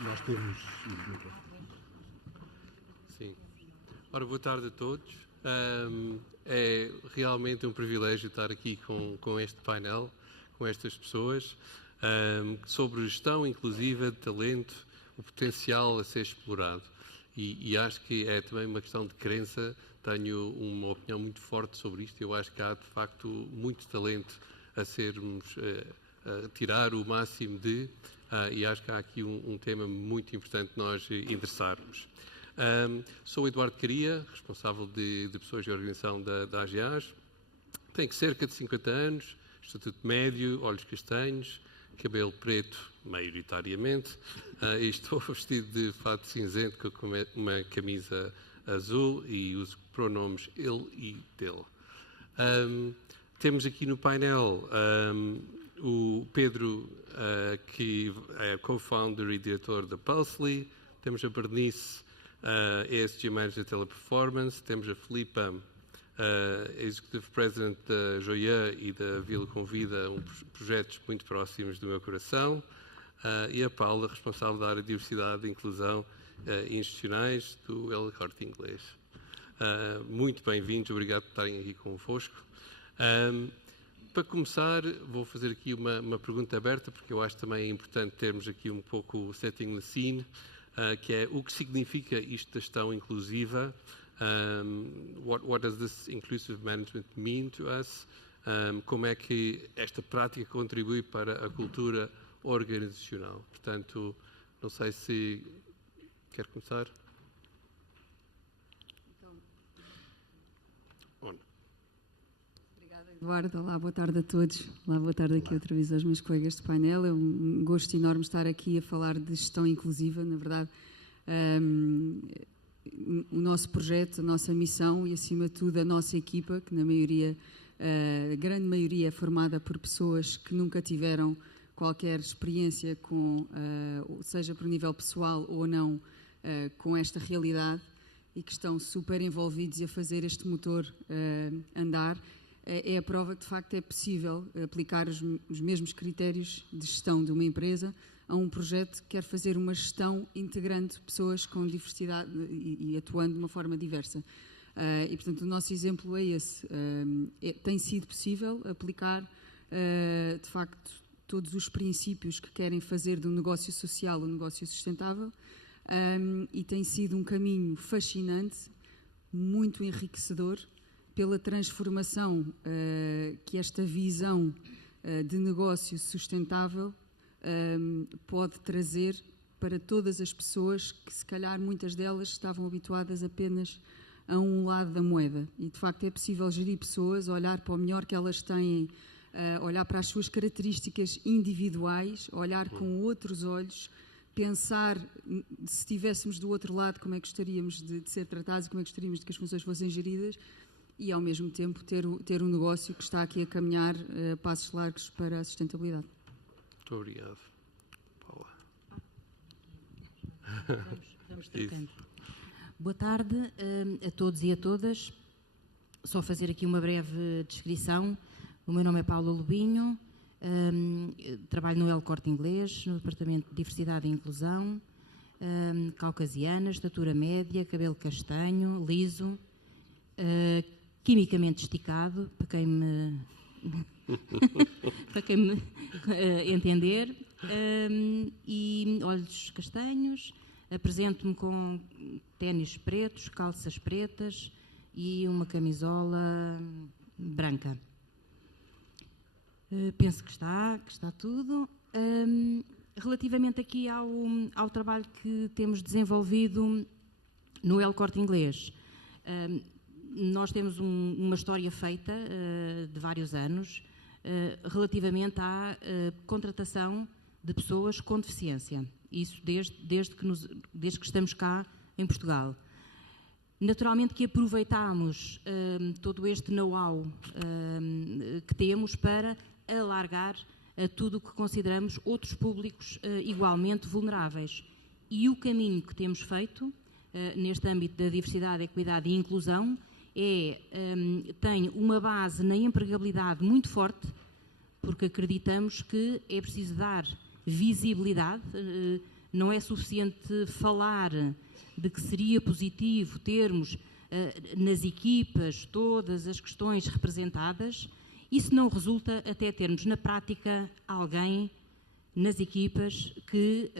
Nós temos... Sim. Ora, boa tarde a todos. É realmente um privilégio estar aqui com este painel, com estas pessoas, sobre gestão inclusiva de talento, o potencial a ser explorado. E acho que é também uma questão de crença. Tenho uma opinião muito forte sobre isto. Eu acho que há, de facto, muito talento a sermos, a tirar o máximo de, e acho que há aqui um tema muito importante nós endereçarmos. Sou Eduardo Caria, responsável de pessoas de organização da AGEAS. Tenho cerca de 50 anos, estatuto médio, olhos castanhos, cabelo preto, maioritariamente, e estou vestido de fato cinzento com uma camisa azul e uso pronomes ele e dele. Temos aqui no painel o Pedro, que é co-founder e diretor da Pulsely. Temos a Bernice, ESG Manager Teleperformance. Temos a Filipa, Executive President da Joia e da Vila Convida, projetos muito próximos do meu coração. E a Paula, responsável da área de diversidade e inclusão institucionais do El Corte Inglês. Muito bem-vindos, obrigado por estarem aqui convosco. Para começar, vou fazer aqui uma pergunta aberta, porque eu acho também importante termos aqui um pouco o setting the scene, que é o que significa isto da gestão inclusiva. What does this inclusive management mean to us? Como é que esta prática contribui para a cultura organizacional? Portanto, não sei se quer começar. Obrigada, Eduardo. Olá, boa tarde a todos. Olá, boa tarde aqui outra vez aos meus colegas de painel. É um gosto enorme estar aqui a falar de gestão inclusiva. Na verdade, o nosso projeto, a nossa missão e, acima de tudo, a nossa equipa, que na maioria, a grande maioria é formada por pessoas que nunca tiveram qualquer experiência com, seja por nível pessoal ou não, com esta realidade e que estão super envolvidos a fazer este motor andar, é a prova que de facto é possível aplicar os mesmos critérios de gestão de uma empresa a um projeto que quer fazer uma gestão integrando pessoas com diversidade e atuando de uma forma diversa. E, portanto, o nosso exemplo é esse. Tem sido possível aplicar, de facto, todos os princípios que querem fazer de um negócio social um negócio sustentável, e tem sido um caminho fascinante, muito enriquecedor, pela transformação que esta visão de negócio sustentável pode trazer para todas as pessoas que, se calhar, muitas delas estavam habituadas apenas a um lado da moeda. E, de facto, é possível gerir pessoas, olhar para o melhor que elas têm, olhar para as suas características individuais, olhar com outros olhos, pensar, se estivéssemos do outro lado, como é que gostaríamos de ser tratados e como é que gostaríamos de que as funções fossem geridas, e, ao mesmo tempo, ter um negócio que está aqui a caminhar passos largos para a sustentabilidade. Muito obrigado. Paula. Vamos trocando. Boa tarde a todos e a todas. Só fazer aqui uma breve descrição. O meu nome é Paula Lobinho, trabalho no El Corte Inglês, no Departamento de Diversidade e Inclusão, caucasiana, estatura média, cabelo castanho, liso, quimicamente esticado, para quem me, para quem me entender, e olhos castanhos. Apresento-me com ténis pretos, calças pretas e uma camisola branca. Penso que está tudo. Relativamente aqui ao trabalho que temos desenvolvido no El Corte Inglês, nós temos uma história feita de vários anos relativamente à contratação de pessoas com deficiência. Isso desde que estamos cá em Portugal. Naturalmente que aproveitámos todo este know-how que temos para alargar a tudo o que consideramos outros públicos igualmente vulneráveis. E o caminho que temos feito neste âmbito da diversidade, equidade e inclusão tem uma base na empregabilidade muito forte, porque acreditamos que é preciso dar visibilidade. Não é suficiente falar de que seria positivo termos nas equipas todas as questões representadas. Isso não resulta até termos na prática alguém nas equipas que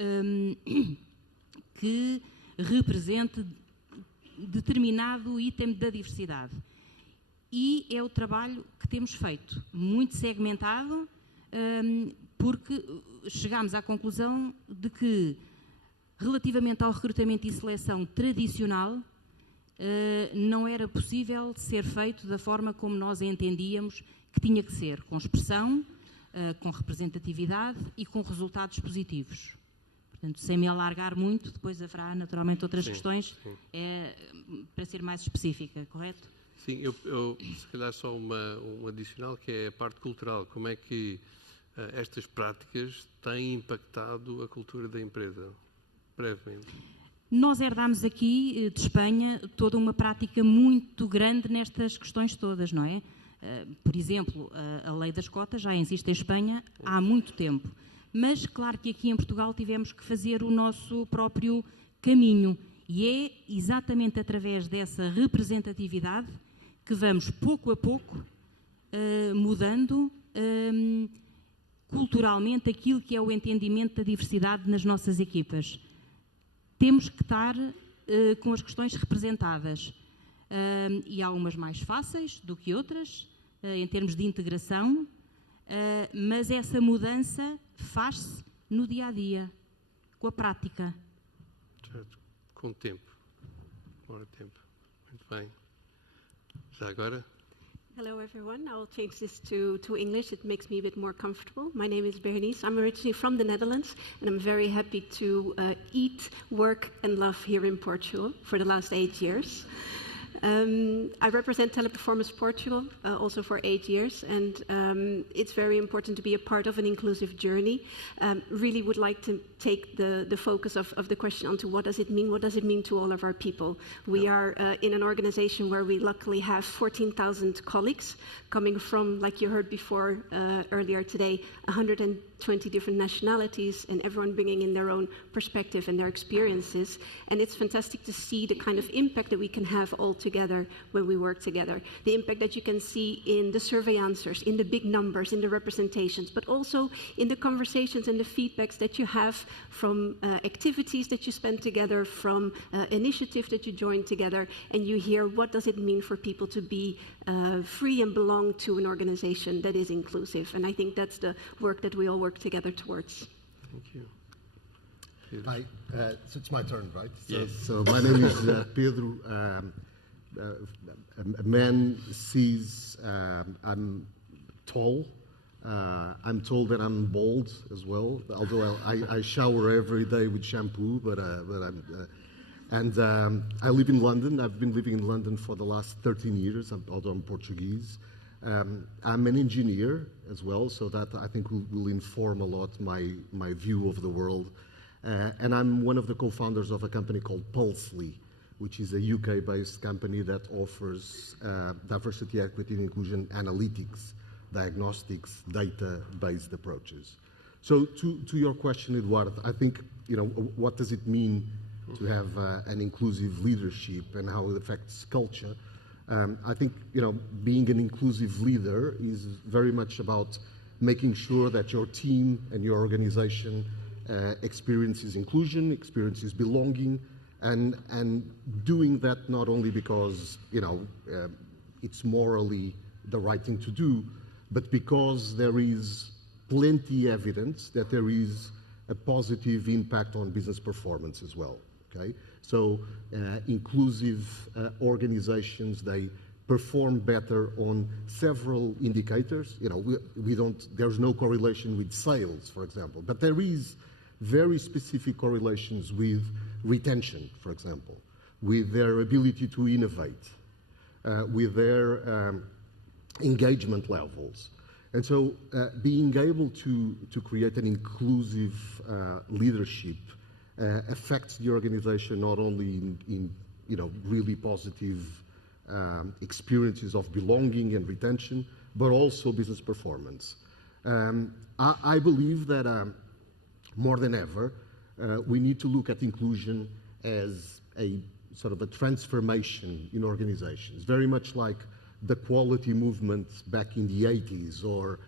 represente determinado item da diversidade. E é o trabalho que temos feito, muito segmentado, porque chegámos à conclusão de que, relativamente ao recrutamento e seleção tradicional, não era possível ser feito da forma como nós entendíamos que tinha que ser, com expressão, com representatividade e com resultados positivos. Portanto, sem me alargar muito, depois haverá naturalmente outras questões para ser mais específica, correto? Sim, eu se calhar só um adicional, que é a parte cultural. Como é que estas práticas têm impactado a cultura da empresa? Brevemente. Nós herdámos aqui de Espanha toda uma prática muito grande nestas questões todas, não é? Por exemplo, a lei das cotas já existe em Espanha há muito tempo. Mas, claro que aqui em Portugal tivemos que fazer o nosso próprio caminho. E é exatamente através dessa representatividade que vamos, pouco a pouco, mudando culturalmente aquilo que é o entendimento da diversidade nas nossas equipas. Temos que estar com as questões representadas. E há umas mais fáceis do que outras, em termos de integração, mas essa mudança faz-se no dia-a-dia, com a prática. Certo. Com o tempo. Demora tempo. Muito bem. Já agora? Hello everyone, I'll change this to English, it makes me a bit more comfortable. My name is Bernice, I'm originally from the Netherlands and I'm very happy to eat, work and love here in Portugal for the last 8 years. I represent Teleperformance Portugal also for 8 years, and it's very important to be a part of an inclusive journey. Really would like to take the focus of the question onto what does it mean to all of our people. We are in an organization where we luckily have 14,000 colleagues coming from, like you heard before earlier today, 120 different nationalities, and everyone bringing in their own perspective and their experiences. And it's fantastic to see the kind of impact that we can have all together when we work together. The impact that you can see in the survey answers, in the big numbers, in the representations, but also in the conversations and the feedbacks that you have from activities that you spend together, from initiatives that you join together, and you hear what does it mean for people to be free and belong to an organization that is inclusive. And I think that's the work that we all work together towards. Thank you. Hi, so it's my turn, right? Yes. So my name is Pedro. A man sees I'm tall. I'm told that I'm bald as well, although I shower every day with shampoo, but I live in London. I've been living in London for the last 13 years, although I'm Portuguese. I'm an engineer as well, so that I think will inform a lot my view of the world. And I'm one of the co-founders of a company called Pulsely, which is a UK-based company that offers diversity, equity, and inclusion analytics, diagnostics, data-based approaches. So to your question, Eduardo, I think, what does it mean to have an inclusive leadership and how it affects culture? I think, being an inclusive leader is very much about making sure that your team and your organization experiences inclusion, experiences belonging, and doing that not only because, it's morally the right thing to do, but because there is plenty evidence that there is a positive impact on business performance as well. Okay, so inclusive organizations, they perform better on several indicators. There's no correlation with sales, for example, but there is very specific correlations with retention, for example, with their ability to innovate, with their engagement levels. And so being able to create an inclusive leadership affects the organization not only in really positive experiences of belonging and retention, but also business performance. I believe that more than ever, we need to look at inclusion as a sort of a transformation in organizations, very much like the quality movement back in the 80s or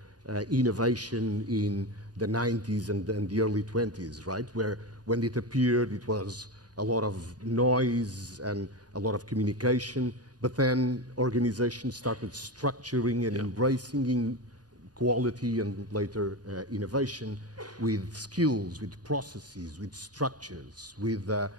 innovation in the 90s and the early 20s, right? Where when it appeared, it was a lot of noise and a lot of communication, but then organizations started structuring and embracing quality and later innovation with skills, with processes, with structures, with a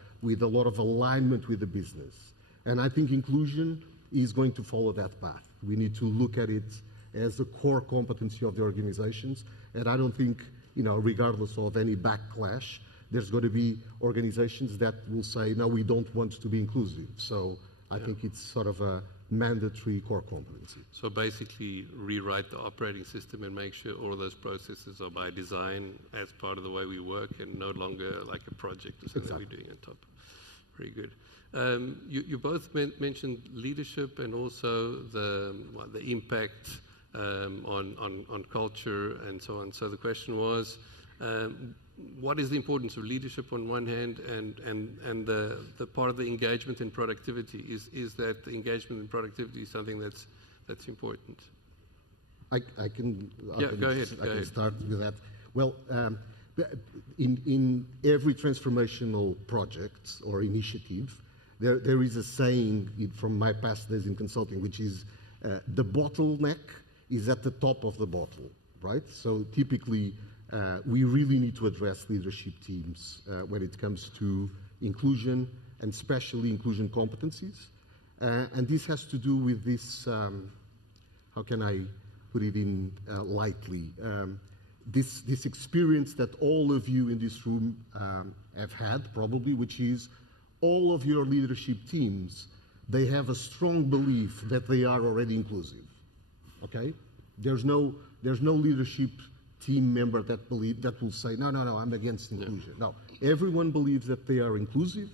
lot of alignment with the business. And I think inclusion is going to follow that path. We need to look at it as a core competency of the organizations, and I don't think, regardless of any backlash, there's going to be organizations that will say, no, we don't want to be inclusive. So I think it's sort of a mandatory core competency. So basically rewrite the operating system and make sure all of those processes are by design as part of the way we work and no longer like a project or something we're doing on top. Very good. You both mentioned leadership and also the impact on culture and so on. So the question was, what is the importance of leadership on one hand, and the part of the engagement and productivity? Is that the engagement and productivity something that's important? I can go ahead. I can start with that. Well, in every transformational project or initiative, there is a saying from my past days in consulting, which is the bottleneck is at the top of the bottle, right? So typically, we really need to address leadership teams when it comes to inclusion, and especially inclusion competencies. And this has to do with this, how can I put it in lightly, this experience that all of you in this room have had probably, which is all of your leadership teams, they have a strong belief that they are already inclusive, okay? There's no leadership team member that will say, no, I'm against inclusion. No, everyone believes that they are inclusive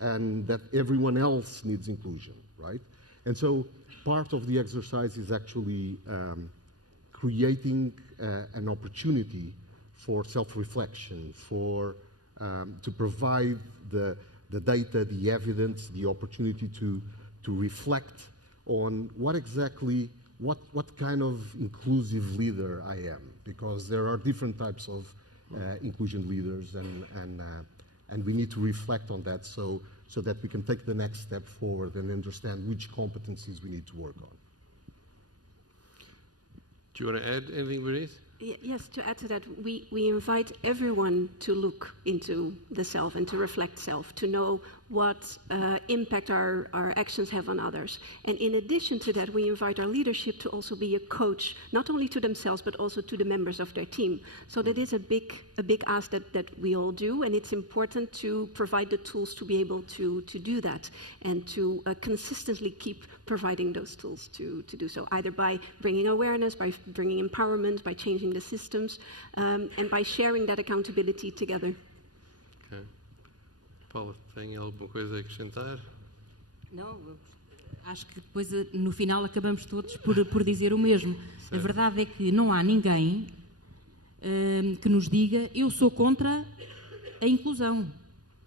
and that everyone else needs inclusion, right? And so part of the exercise is actually creating an opportunity for self-reflection, to provide the data, the evidence, the opportunity to reflect on what kind of inclusive leader I am, because there are different types of inclusion leaders, and we need to reflect on that so that we can take the next step forward and understand which competencies we need to work on. Do you want to add anything, Bernice? Yes, to add to that, we invite everyone to look into the self and to reflect self, to know what impact our actions have on others. And in addition to that, we invite our leadership to also be a coach, not only to themselves, but also to the members of their team. So that is a big ask that we all do, and it's important to provide the tools to be able to do that and to consistently keep providing those tools to do so, either by bringing awareness, by bringing empowerment, by changing the systems, and by sharing that accountability together. Okay. Paula, tem alguma coisa a acrescentar? Não, acho que depois no final acabamos todos por dizer o mesmo. Certo. A verdade é que não há ninguém que nos diga eu sou contra a inclusão.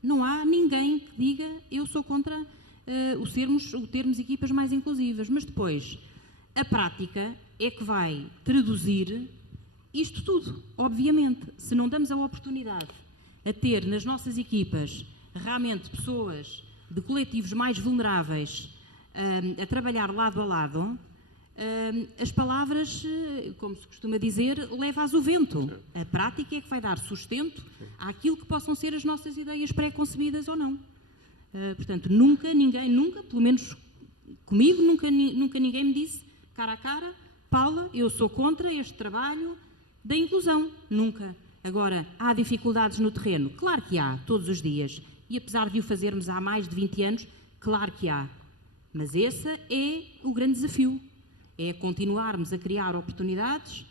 Não há ninguém que diga eu sou contra o termos equipas mais inclusivas. Mas depois, a prática é que vai traduzir isto tudo. Obviamente, se não damos a oportunidade a ter nas nossas equipas realmente pessoas de coletivos mais vulneráveis a trabalhar lado a lado, as palavras, como se costuma dizer, leva-as o vento. A prática é que vai dar sustento àquilo que possam ser as nossas ideias pré-concebidas ou não. Portanto, nunca, pelo menos comigo, nunca ninguém me disse, cara a cara, Paula, eu sou contra este trabalho da inclusão. Nunca. Agora, há dificuldades no terreno? Claro que há, todos os dias. E apesar de o fazermos há mais de 20 anos, claro que há. Mas esse é o grande desafio. É continuarmos a criar oportunidades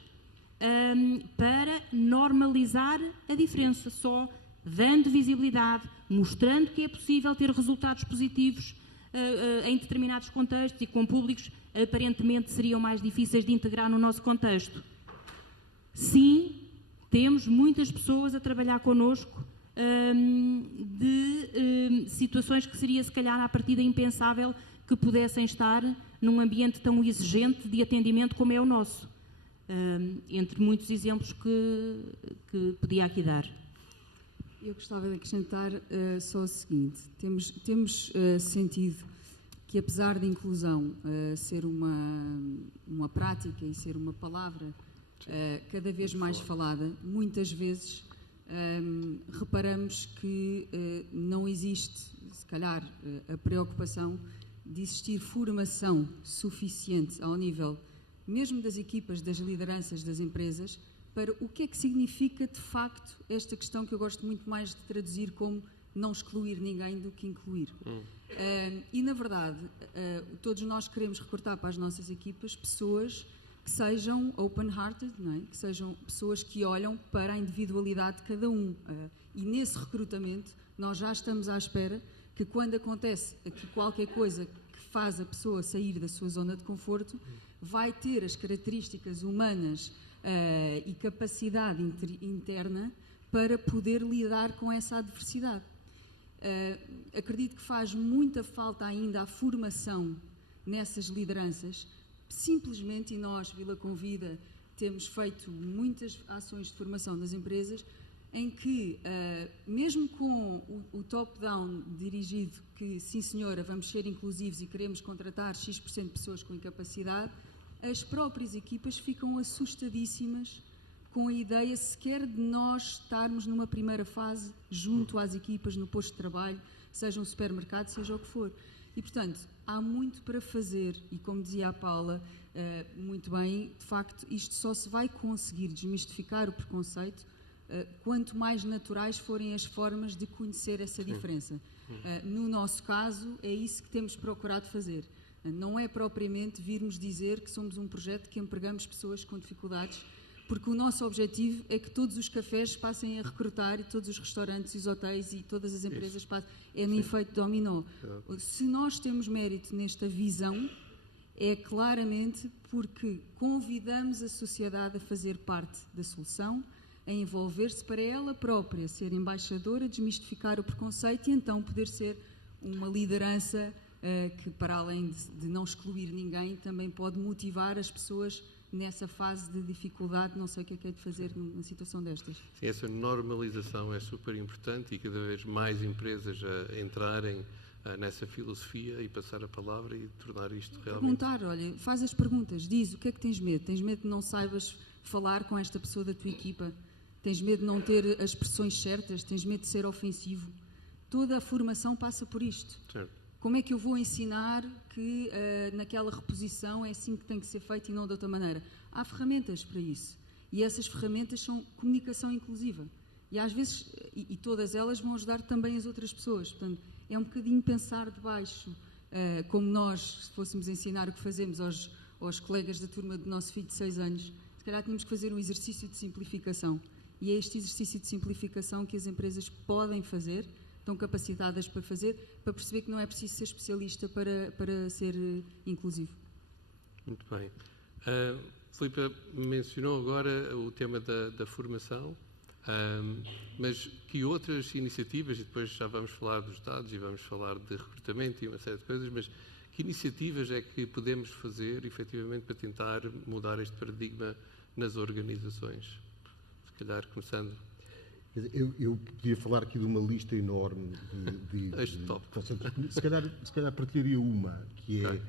para normalizar a diferença. Só dando visibilidade, mostrando que é possível ter resultados positivos em determinados contextos e com públicos aparentemente seriam mais difíceis de integrar no nosso contexto. Sim, temos muitas pessoas a trabalhar connosco de situações que seria, se calhar, à partida impensável que pudessem estar num ambiente tão exigente de atendimento como é o nosso. Entre muitos exemplos que podia aqui dar. Eu gostava de acrescentar só o seguinte: temos sentido que, apesar de inclusão ser uma prática e ser uma palavra cada vez mais falada, muitas vezes reparamos que não existe, se calhar, a preocupação de existir formação suficiente ao nível mesmo das equipas, das lideranças das empresas, para o que é que significa de facto esta questão que eu gosto muito mais de traduzir como não excluir ninguém do que incluir. E na verdade, todos nós queremos recrutar para as nossas equipas pessoas que sejam open-hearted, não é? Que sejam pessoas que olham para a individualidade de cada um. E nesse recrutamento nós já estamos à espera que, quando acontece aqui qualquer coisa que faz a pessoa sair da sua zona de conforto, vai ter as características humanas e capacidade interna para poder lidar com essa adversidade. Acredito que faz muita falta ainda a formação nessas lideranças. Simplesmente, e nós, Vila Convida, temos feito muitas ações de formação das empresas em que, mesmo com o top-down dirigido que, sim senhora, vamos ser inclusivos e queremos contratar X% de pessoas com incapacidade, as próprias equipas ficam assustadíssimas com a ideia sequer de nós estarmos numa primeira fase junto às equipas no posto de trabalho, seja um supermercado, seja o que for. E, portanto, há muito para fazer e, como dizia a Paula muito bem, de facto, isto só se vai conseguir desmistificar o preconceito quanto mais naturais forem as formas de conhecer essa diferença. No nosso caso, é isso que temos procurado fazer. Não é propriamente virmos dizer que somos um projeto que empregamos pessoas com dificuldades, porque o nosso objetivo é que todos os cafés passem a recrutar e todos os restaurantes e os hotéis e todas as empresas passem. É no efeito dominó. Se nós temos mérito nesta visão, é claramente porque convidamos a sociedade a fazer parte da solução, a envolver-se para ela própria, ser embaixadora, desmistificar o preconceito e então poder ser uma liderança que, para além de não excluir ninguém, também pode motivar as pessoas nessa fase de dificuldade, não sei o que é de fazer numa situação destas. Sim, essa normalização é super importante e cada vez mais empresas a entrarem nessa filosofia e passar a palavra e tornar isto realmente... Perguntar, olha, faz as perguntas, diz o que é que tens medo? Tens medo de não saibas falar com esta pessoa da tua equipa? Tens medo de não ter as expressões certas? Tens medo de ser ofensivo? Toda a formação passa por isto. Certo. Como é que eu vou ensinar que naquela reposição é assim que tem que ser feito e não de outra maneira? Há ferramentas para isso. E essas ferramentas são comunicação inclusiva. E às vezes, e todas elas vão ajudar também as outras pessoas. Portanto, é um bocadinho pensar de baixo, como nós, se fôssemos ensinar o que fazemos aos colegas da turma do nosso filho de 6 anos, se calhar tínhamos que fazer um exercício de simplificação. E é este exercício de simplificação que as empresas podem fazer, estão capacitadas para fazer, para perceber que não é preciso ser especialista para ser inclusivo. Muito bem. Filipe mencionou agora o tema da formação, mas que outras iniciativas, e depois já vamos falar dos dados e vamos falar de recrutamento e uma série de coisas, mas que iniciativas é que podemos fazer, efetivamente, para tentar mudar este paradigma nas organizações? Se calhar, começando... Eu podia falar aqui de uma lista enorme de conceitos. Se calhar partilharia uma, que é,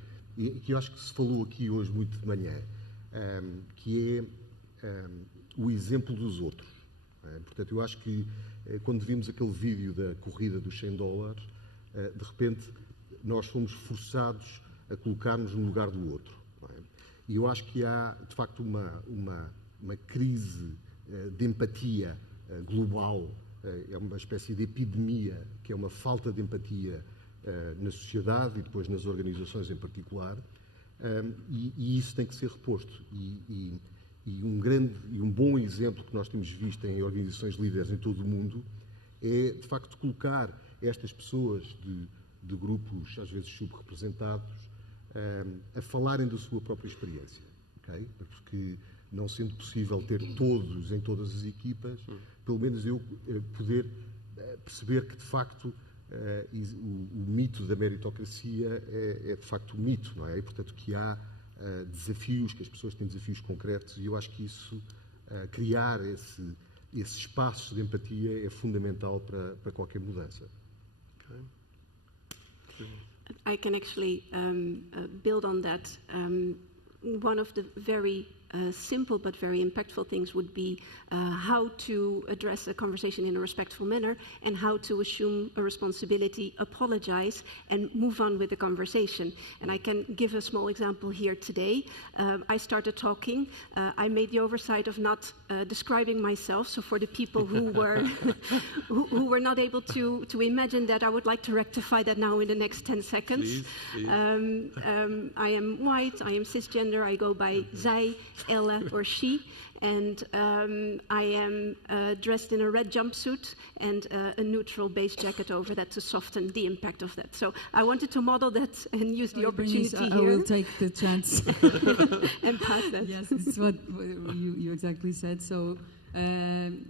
que eu acho que se falou aqui hoje muito de manhã, que é o exemplo dos outros. Portanto, eu acho que quando vimos aquele vídeo da corrida dos $100, de repente nós fomos forçados a colocar-nos no lugar do outro. E eu acho que há, de facto, uma crise de empatia global, é uma espécie de epidemia, que é uma falta de empatia na sociedade e depois nas organizações em particular, e isso tem que ser reposto. E um bom exemplo que nós temos visto em organizações líderes em todo o mundo é, de facto, colocar estas pessoas de grupos, às vezes subrepresentados, a falarem da sua própria experiência. Okay? Porque não sendo possível ter todos em todas as equipas, pelo menos eu poder perceber que, de facto, o mito da meritocracia é de facto um mito, não é? E, portanto, que há desafios, que as pessoas têm desafios concretos, e eu acho que isso, criar esse espaço de empatia é fundamental para qualquer mudança. Okay. I can actually build on that. One of the very simple but very impactful things would be how to address a conversation in a respectful manner and how to assume a responsibility, apologize, and move on with the conversation. And I can give a small example here today. I started talking. I made the oversight of not describing myself. So for the people who were who were not able to imagine that, I would like to rectify that now in the next 10 seconds. Please. I am white. I am cisgender. I go by zij, Ella, or she, and I am dressed in a red jumpsuit and a neutral base jacket over that to soften the impact of that. So I wanted to model that and use the opportunity I here will take the chance. and pass that. Yes, this is what you exactly said. So,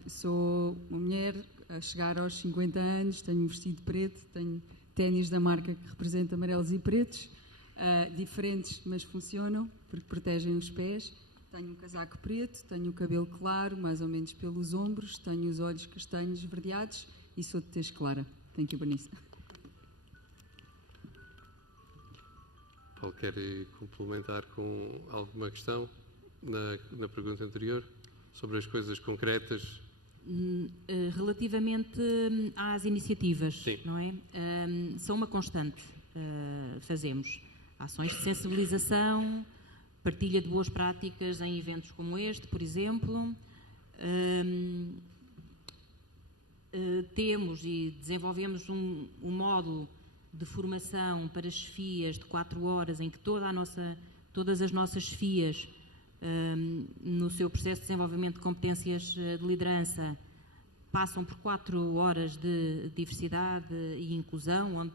sou uma mulher a chegar aos 50 anos, tenho um vestido preto, tenho ténis da marca que representa amarelos e pretos, diferentes, mas funcionam, porque protegem os pés. Tenho um casaco preto, tenho o cabelo claro, mais ou menos pelos ombros, tenho os olhos castanhos esverdeados e sou de tez clara. Thank you, Bernice. Paulo, quer complementar com alguma questão na pergunta anterior sobre as coisas concretas? Relativamente às iniciativas, Sim. não é? São uma constante. Fazemos ações de sensibilização, partilha de boas práticas em eventos como este, por exemplo. Temos e desenvolvemos um módulo de formação para chefias de 4 horas, em que todas as nossas chefias, no seu processo de desenvolvimento de competências de liderança, passam por 4 horas de diversidade e inclusão, onde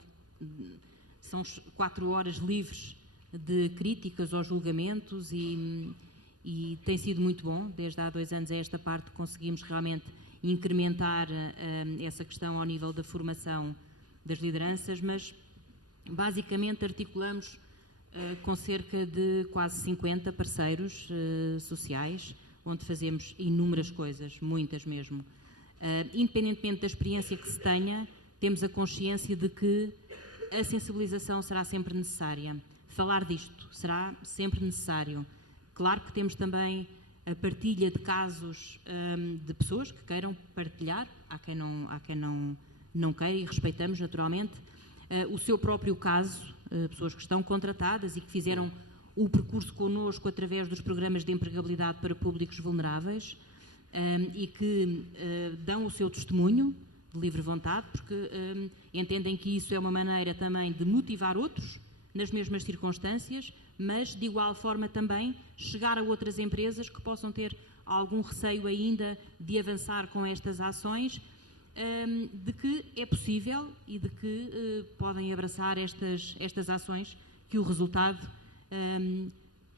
são 4 horas livres de críticas ou julgamentos e tem sido muito bom. Desde há 2 anos a esta parte conseguimos realmente incrementar essa questão ao nível da formação das lideranças, mas basicamente articulamos com cerca de quase 50 parceiros sociais, onde fazemos inúmeras coisas, muitas mesmo. Independentemente da experiência que se tenha, temos a consciência de que a sensibilização será sempre necessária. Falar disto será sempre necessário. Claro que temos também a partilha de casos de pessoas que queiram partilhar, há quem não queira e respeitamos naturalmente o seu próprio caso, pessoas que estão contratadas e que fizeram o percurso connosco através dos programas de empregabilidade para públicos vulneráveis e que dão o seu testemunho de livre vontade, porque entendem que isso é uma maneira também de motivar outros nas mesmas circunstâncias, mas de igual forma também chegar a outras empresas que possam ter algum receio ainda de avançar com estas ações, de que é possível e de que podem abraçar estas ações, que o resultado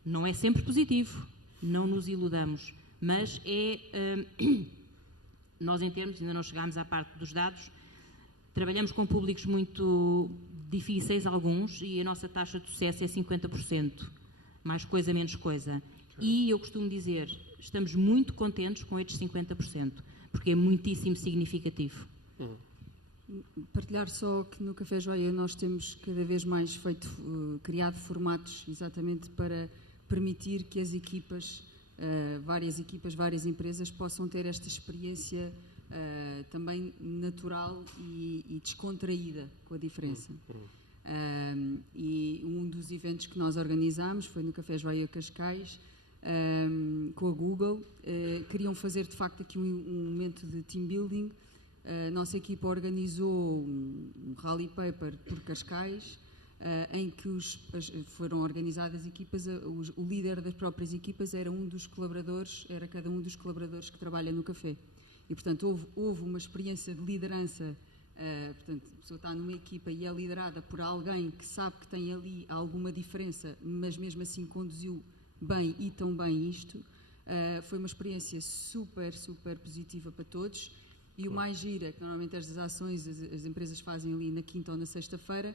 não é sempre positivo, não nos iludamos, mas nós em termos, ainda não chegámos à parte dos dados, trabalhamos com públicos muito difíceis, alguns, e a nossa taxa de sucesso é 50%, mais coisa, menos coisa. E eu costumo dizer, estamos muito contentes com estes 50%, porque é muitíssimo significativo. Partilhar só que no Café Joia nós temos cada vez mais criado formatos exatamente para permitir que as equipas, várias empresas possam ter esta experiência também natural e descontraída com a diferença. E um dos eventos que nós organizámos foi no Café Joia Cascais, com a Google. Queriam fazer de facto aqui um momento de team building. A nossa equipa organizou um rally paper por Cascais, em que foram organizadas equipas, o líder das próprias equipas era cada um dos colaboradores que trabalha no café. E, portanto, houve uma experiência de liderança, portanto, a pessoa está numa equipa e é liderada por alguém que sabe que tem ali alguma diferença, mas mesmo assim conduziu bem e tão bem isto, Foi uma experiência super, super positiva para todos. E o mais giro é que normalmente estas ações as empresas fazem ali na quinta ou na sexta-feira,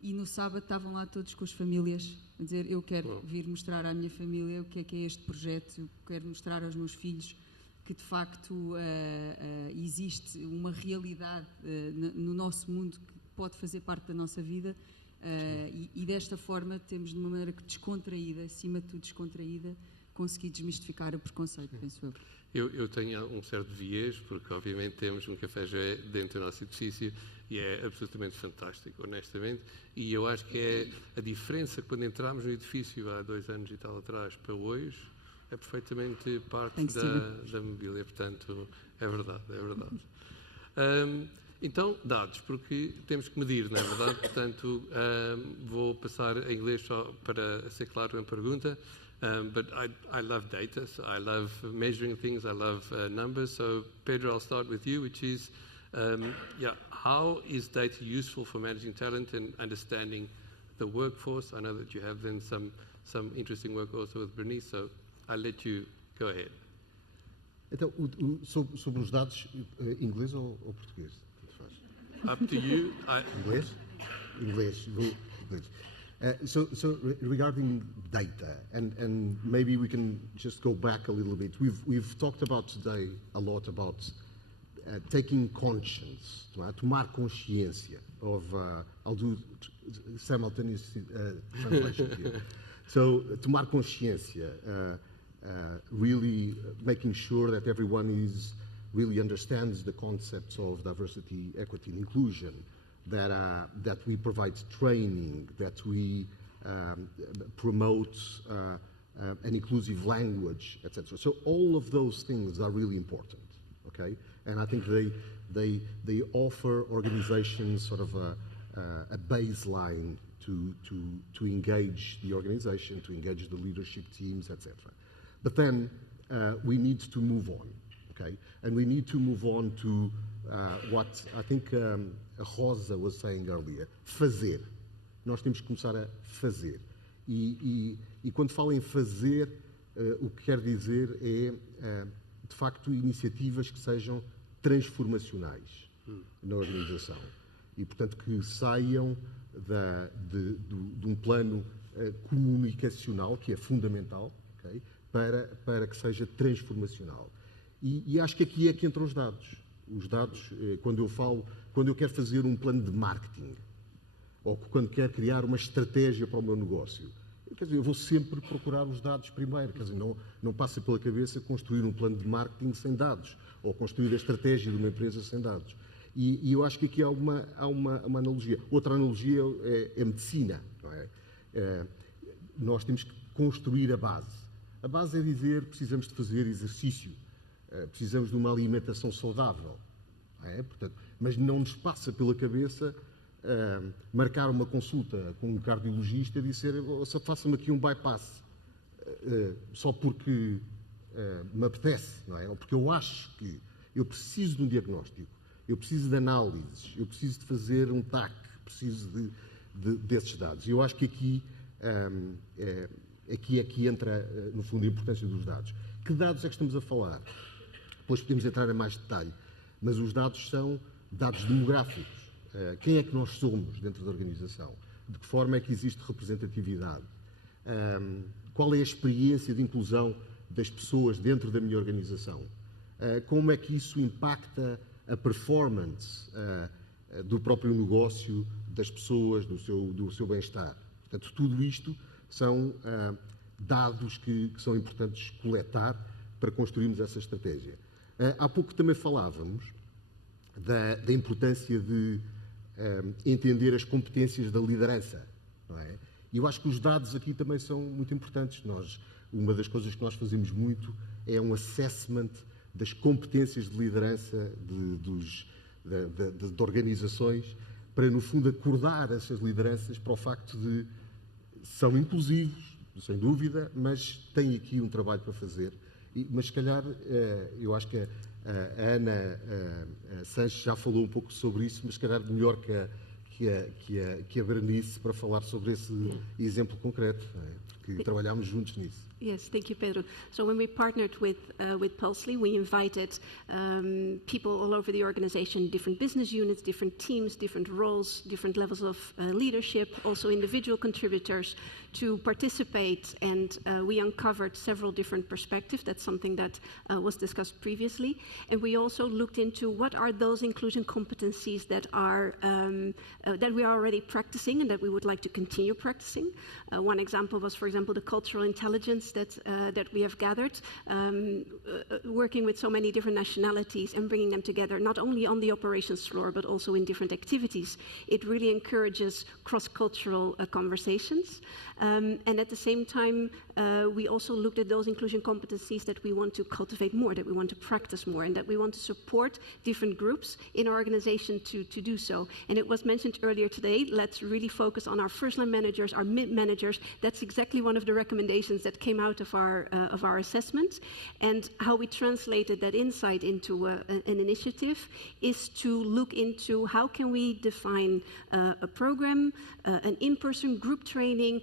e no sábado estavam lá todos com as famílias a dizer: eu quero vir mostrar à minha família o que é este projeto, eu quero mostrar aos meus filhos que de facto existe uma realidade no nosso mundo que pode fazer parte da nossa vida, e desta forma temos, de uma maneira descontraída, acima de tudo descontraída, conseguir desmistificar o preconceito, penso eu. Eu tenho um certo viés, porque obviamente temos um café Joé dentro do nosso edifício e é absolutamente fantástico, honestamente. E eu acho que é a diferença quando entramos no edifício há 2 anos e tal atrás para hoje, é perfeitamente parte da mobília. Portanto, é verdade, é verdade. Então, dados, porque temos que medir, não é verdade? Portanto, vou passar em inglês só para ser claro na pergunta. But I love data, so I love measuring things, I love numbers. So Pedro, I'll start with you, which is, how is data useful for managing talent and understanding the workforce? I know that you have then some interesting work also with Bernice, so I'll let you go ahead. Então, sobre os dados, inglês ou português? Tanto faz. Up to you. English? English. So regarding data, and maybe we can just go back a little bit. We've talked about today a lot about taking conscience, tomar consciência of. I'll do simultaneous translation here. So tomar consciência, really making sure that everyone really understands the concepts of diversity, equity, and inclusion. That we provide training, that we promote an inclusive language, etc. So all of those things are really important, okay? And I think they offer organizations sort of a baseline to engage the organization, to engage the leadership teams, etc. But then we need to move on, okay? And we need to move on to what I think Rosa was saying earlier, fazer. Nós temos que começar a fazer. E quando falo em fazer, o que quer dizer é, de facto, iniciativas que sejam transformacionais na organização. E, portanto, que saiam de um plano comunicacional, que é fundamental, okay, para que seja transformacional. E acho que aqui é que entram os dados. Os dados, quando eu quero fazer um plano de marketing, ou quando quero criar uma estratégia para o meu negócio, quer dizer, eu vou sempre procurar os dados primeiro, quer dizer, não passa pela cabeça construir um plano de marketing sem dados, ou construir a estratégia de uma empresa sem dados. E eu acho que aqui há uma analogia. Outra analogia é medicina, não é? Nós temos que construir a base. A base é dizer, precisamos de fazer exercício, precisamos de uma alimentação saudável, não é? Portanto, mas não nos passa pela cabeça marcar uma consulta com um cardiologista e dizer: só faça-me aqui um bypass, só porque me apetece, não é? Ou porque eu acho que eu preciso de um diagnóstico, eu preciso de análises, eu preciso de fazer um TAC, preciso desses dados. E eu acho que aqui é que entra, no fundo, a importância dos dados. Que dados é que estamos a falar? Depois podemos entrar em mais detalhe, mas os dados são dados demográficos. Quem é que nós somos dentro da organização? De que forma é que existe representatividade? Qual é a experiência de inclusão das pessoas dentro da minha organização? Como é que isso impacta a performance do próprio negócio, das pessoas, do seu bem-estar? Portanto, tudo isto são dados que são importantes coletar para construirmos essa estratégia. Há pouco também falávamos da importância de entender as competências da liderança, não é? E eu acho que os dados aqui também são muito importantes. Uma das coisas que nós fazemos muito é um assessment das competências de liderança de organizações, para, no fundo, acordar essas lideranças para o facto de são inclusivos, sem dúvida, mas têm aqui um trabalho para fazer. Mas, se calhar, eu acho que a Ana Sanches já falou um pouco sobre isso, mas, se calhar, melhor que a Bernice para falar sobre esse exemplo concreto, porque trabalhámos juntos nisso. Yes, thank you, Pedro. So when we partnered with Pulsely, we invited people all over the organization, different business units, different teams, different roles, different levels of leadership, also individual contributors to participate, and we uncovered several different perspectives. That's something that was discussed previously. And we also looked into what are those inclusion competencies that are that we are already practicing and that we would like to continue practicing. One example was, for example, the cultural intelligence that we have gathered, working with so many different nationalities and bringing them together, not only on the operations floor, but also in different activities. It really encourages cross-cultural conversations. And at the same time, we also looked at those inclusion competencies that we want to cultivate more, that we want to practice more, and that we want to support different groups in our organization to do so. And it was mentioned earlier today, let's really focus on our first-line managers, our mid-managers. That's exactly one of the recommendations that came out of our assessment. And how we translated that insight into an initiative is to look into how can we define a program, an in-person group training,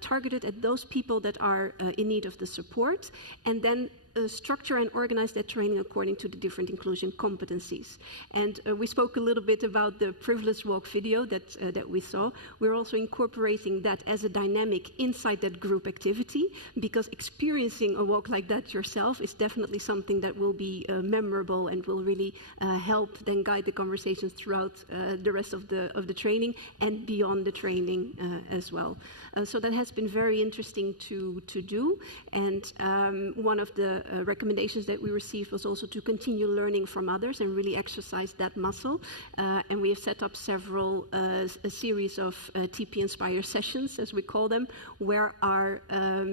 targeted at those people that are in need of the support, and then structure and organize that training according to the different inclusion competencies. And we spoke a little bit about the privilege walk video that we saw. We're also incorporating that as a dynamic inside that group activity, because experiencing a walk like that yourself is definitely something that will be memorable and will really help then guide the conversations throughout the rest of the training and beyond the training as well. So that has been very interesting to do. And one of the recommendations that we received was also to continue learning from others and really exercise that muscle. And we have set up several a series of TP Inspire sessions, as we call them, where our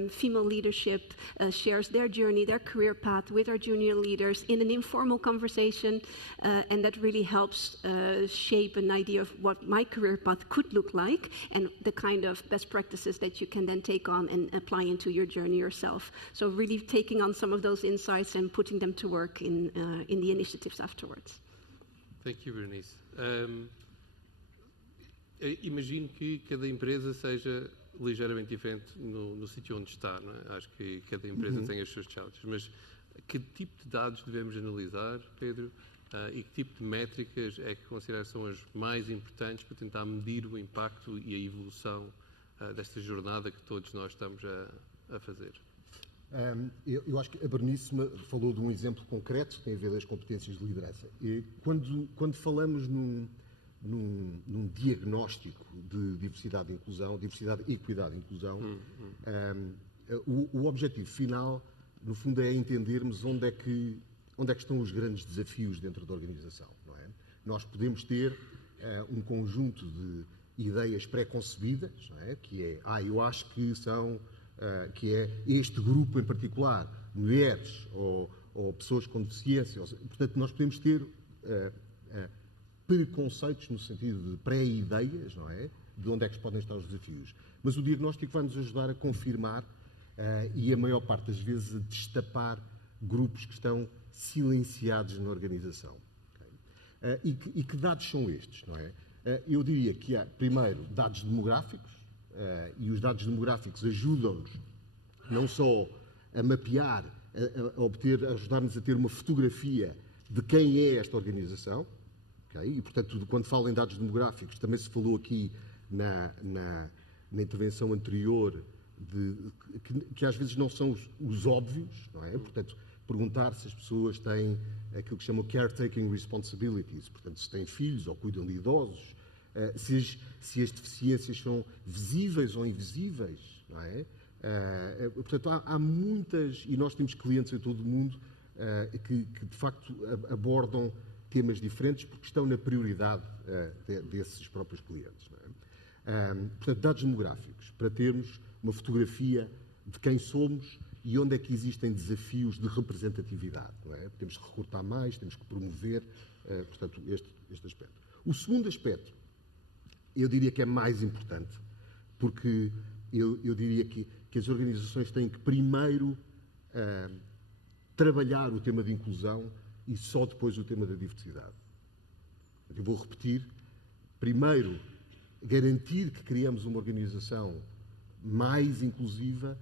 female leadership shares their journey, their career path with our junior leaders in an informal conversation. And that really helps shape an idea of what my career path could look like and the kind of best practices that you can then take on and apply into your journey yourself. So really taking on some of those insights and putting them to work in the initiatives afterwards. Thank you, Bernice. Imagino que cada empresa seja ligeiramente diferente no sítio onde está, não é? Acho que cada empresa tem os seus challenges, mas que tipo de dados devemos analisar, Pedro, e que tipo de métricas é que considerar são as mais importantes para tentar medir o impacto e a evolução desta jornada que todos nós estamos a fazer? Eu acho que a Bernice falou de um exemplo concreto que tem a ver com as competências de liderança. E quando falamos num diagnóstico de diversidade e inclusão, diversidade, equidade e inclusão, o objetivo final, no fundo, é entendermos onde é que estão os grandes desafios dentro da organização. Não é? Nós podemos ter um conjunto de ideias pré-concebidas, não é? Que é, eu acho que são... que é este grupo em particular, mulheres ou pessoas com deficiência. Portanto, nós podemos ter preconceitos no sentido de pré-ideias, não é? De onde é que podem estar os desafios. Mas o diagnóstico vai nos ajudar a confirmar e, a maior parte das vezes, a destapar grupos que estão silenciados na organização. Okay? E que dados são estes, não é? Eu diria que há, primeiro, dados demográficos, e os dados demográficos ajudam-nos não só a mapear, a ajudar-nos a ter uma fotografia de quem é esta organização, okay? E, portanto, quando falo em dados demográficos, também se falou aqui na intervenção anterior que às vezes não são os óbvios, não é? Portanto, perguntar se as pessoas têm aquilo que chamam caretaking responsibilities, portanto, se têm filhos ou cuidam de idosos, se as deficiências são visíveis ou invisíveis, não é? Portanto, há muitas, e nós temos clientes em todo o mundo que de facto abordam temas diferentes porque estão na prioridade desses próprios clientes. Não é? Portanto, dados demográficos, para termos uma fotografia de quem somos e onde é que existem desafios de representatividade. Não é? Temos que recrutar mais, temos que promover, portanto, este aspecto. O segundo aspecto, eu diria que é mais importante, porque eu diria que as organizações têm que primeiro trabalhar o tema de inclusão e só depois o tema da diversidade. Eu vou repetir. Primeiro, garantir que criamos uma organização mais inclusiva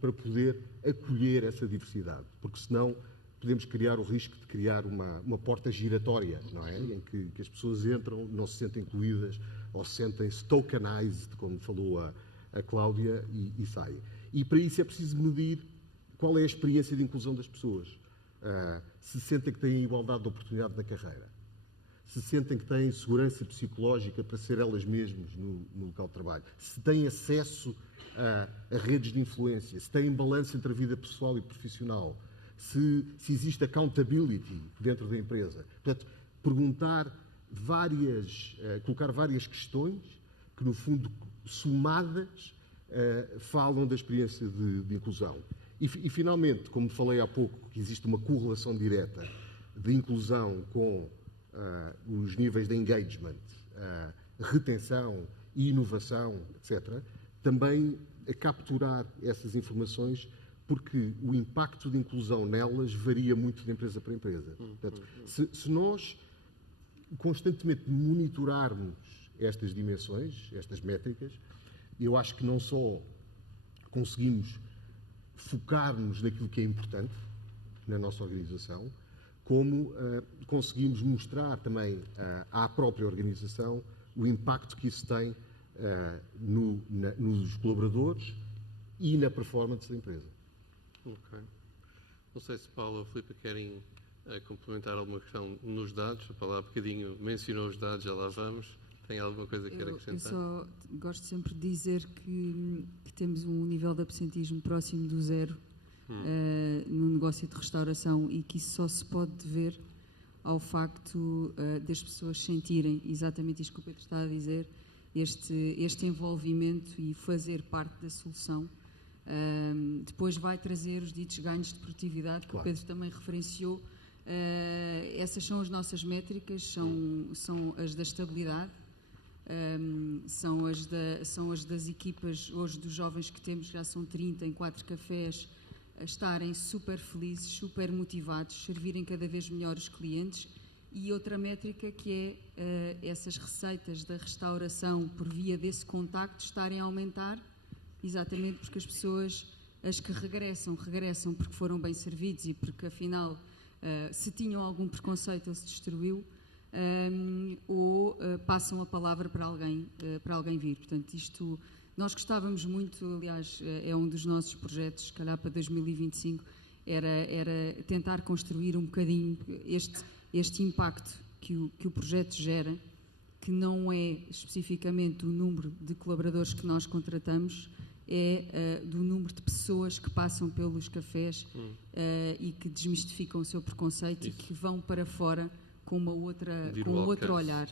para poder acolher essa diversidade, porque senão podemos criar o risco de criar uma porta giratória, não é? Em que as pessoas entram, não se sentem incluídas ou sentem-se tokenized, como falou a Cláudia, e saem. E para isso é preciso medir qual é a experiência de inclusão das pessoas. Se sentem que têm igualdade de oportunidade na carreira, se sentem que têm segurança psicológica para ser elas mesmas no local de trabalho, se têm acesso a redes de influência, se têm balanço entre a vida pessoal e profissional, se existe accountability dentro da empresa. Portanto, colocar várias questões que, no fundo, somadas, falam da experiência de inclusão. E, finalmente, como falei há pouco, que existe uma correlação direta de inclusão com os níveis de engagement, retenção e inovação, etc., também a capturar essas informações, porque o impacto de inclusão nelas varia muito de empresa para empresa. Portanto, se nós constantemente monitorarmos estas dimensões, estas métricas, eu acho que não só conseguimos focar-nos naquilo que é importante na nossa organização, como conseguimos mostrar também à própria organização o impacto que isso tem nos colaboradores e na performance da empresa. Ok. Não sei se Paulo ou Filipe querem complementar alguma questão nos dados. A Paula há bocadinho mencionou os dados, já lá vamos. Tem alguma coisa que queira acrescentar? Eu só gosto sempre de dizer que temos um nível de absentismo próximo do zero no negócio de restauração e que isso só se pode dever ao facto das pessoas sentirem exatamente isto que o Pedro está a dizer, este envolvimento e fazer parte da solução. Depois vai trazer os ditos ganhos de produtividade, que claro, o Pedro também referenciou. Essas são as nossas métricas, são as da estabilidade, são as das equipas, hoje dos jovens que temos, já são 30 em 4 cafés, a estarem super felizes, super motivados, servirem cada vez melhor os clientes. E outra métrica que é essas receitas da restauração por via desse contacto estarem a aumentar, exatamente porque as pessoas, as que regressam porque foram bem servidos e porque afinal se tinham algum preconceito ou se destruiu, ou passam a palavra para alguém vir. Portanto, isto nós gostávamos muito, aliás, é um dos nossos projetos, se calhar para 2025, era tentar construir um bocadinho este impacto que o projeto gera, que não é especificamente o número de colaboradores que nós contratamos, é do número de pessoas que passam pelos cafés e que desmistificam o seu preconceito. Isso. E que vão para fora com um outro olhar.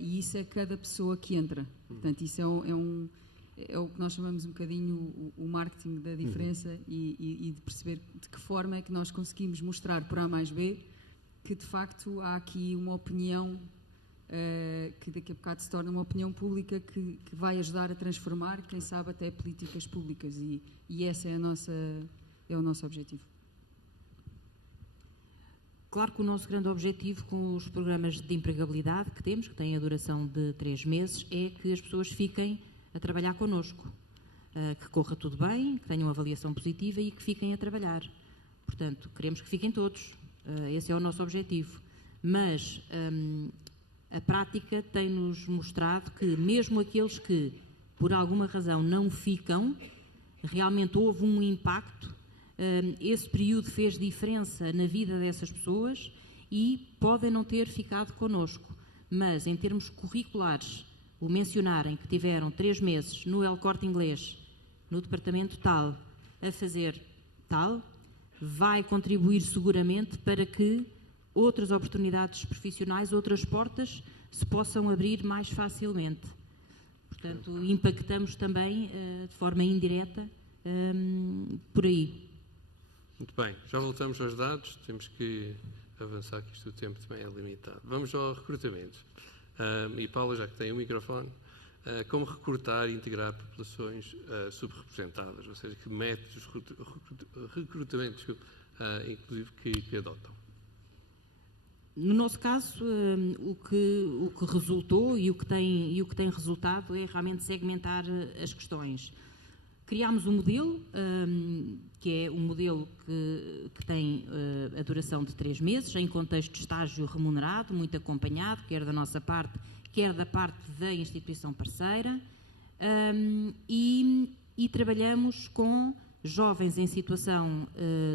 E isso é cada pessoa que entra. Portanto, isso é o que nós chamamos um bocadinho o marketing da diferença e de perceber de que forma é que nós conseguimos mostrar por A mais B que, de facto, há aqui uma opinião que daqui a bocado se torna uma opinião pública que vai ajudar a transformar, quem sabe, até políticas públicas. E esse é o nosso objetivo. Claro que o nosso grande objetivo com os programas de empregabilidade que temos, que têm a duração de 3 meses, é que as pessoas fiquem a trabalhar connosco, que corra tudo bem, que tenham uma avaliação positiva e que fiquem a trabalhar. Portanto, queremos que fiquem todos. Esse é o nosso objetivo. Mas a prática tem-nos mostrado que mesmo aqueles que, por alguma razão, não ficam, realmente houve um impacto. Esse período fez diferença na vida dessas pessoas e podem não ter ficado connosco. Mas, em termos curriculares, o mencionarem que tiveram 3 meses no El Corte Inglês, no departamento tal, a fazer tal, vai contribuir seguramente para que outras oportunidades profissionais, outras portas se possam abrir mais facilmente. Portanto, impactamos também de forma indireta por aí. Muito bem, já voltamos aos dados, temos que avançar, que isto o tempo também é limitado. Vamos ao recrutamento. E Paula, já que tem o microfone, como recrutar e integrar populações subrepresentadas, ou seja, que métodos de recrutamento, inclusive, que adotam? No nosso caso, o que resultou e o que tem resultado é realmente segmentar as questões. Criámos um modelo, que é um modelo que tem a duração de 3 meses, em contexto de estágio remunerado, muito acompanhado, quer da nossa parte, quer da parte da instituição parceira, e trabalhamos com jovens em situação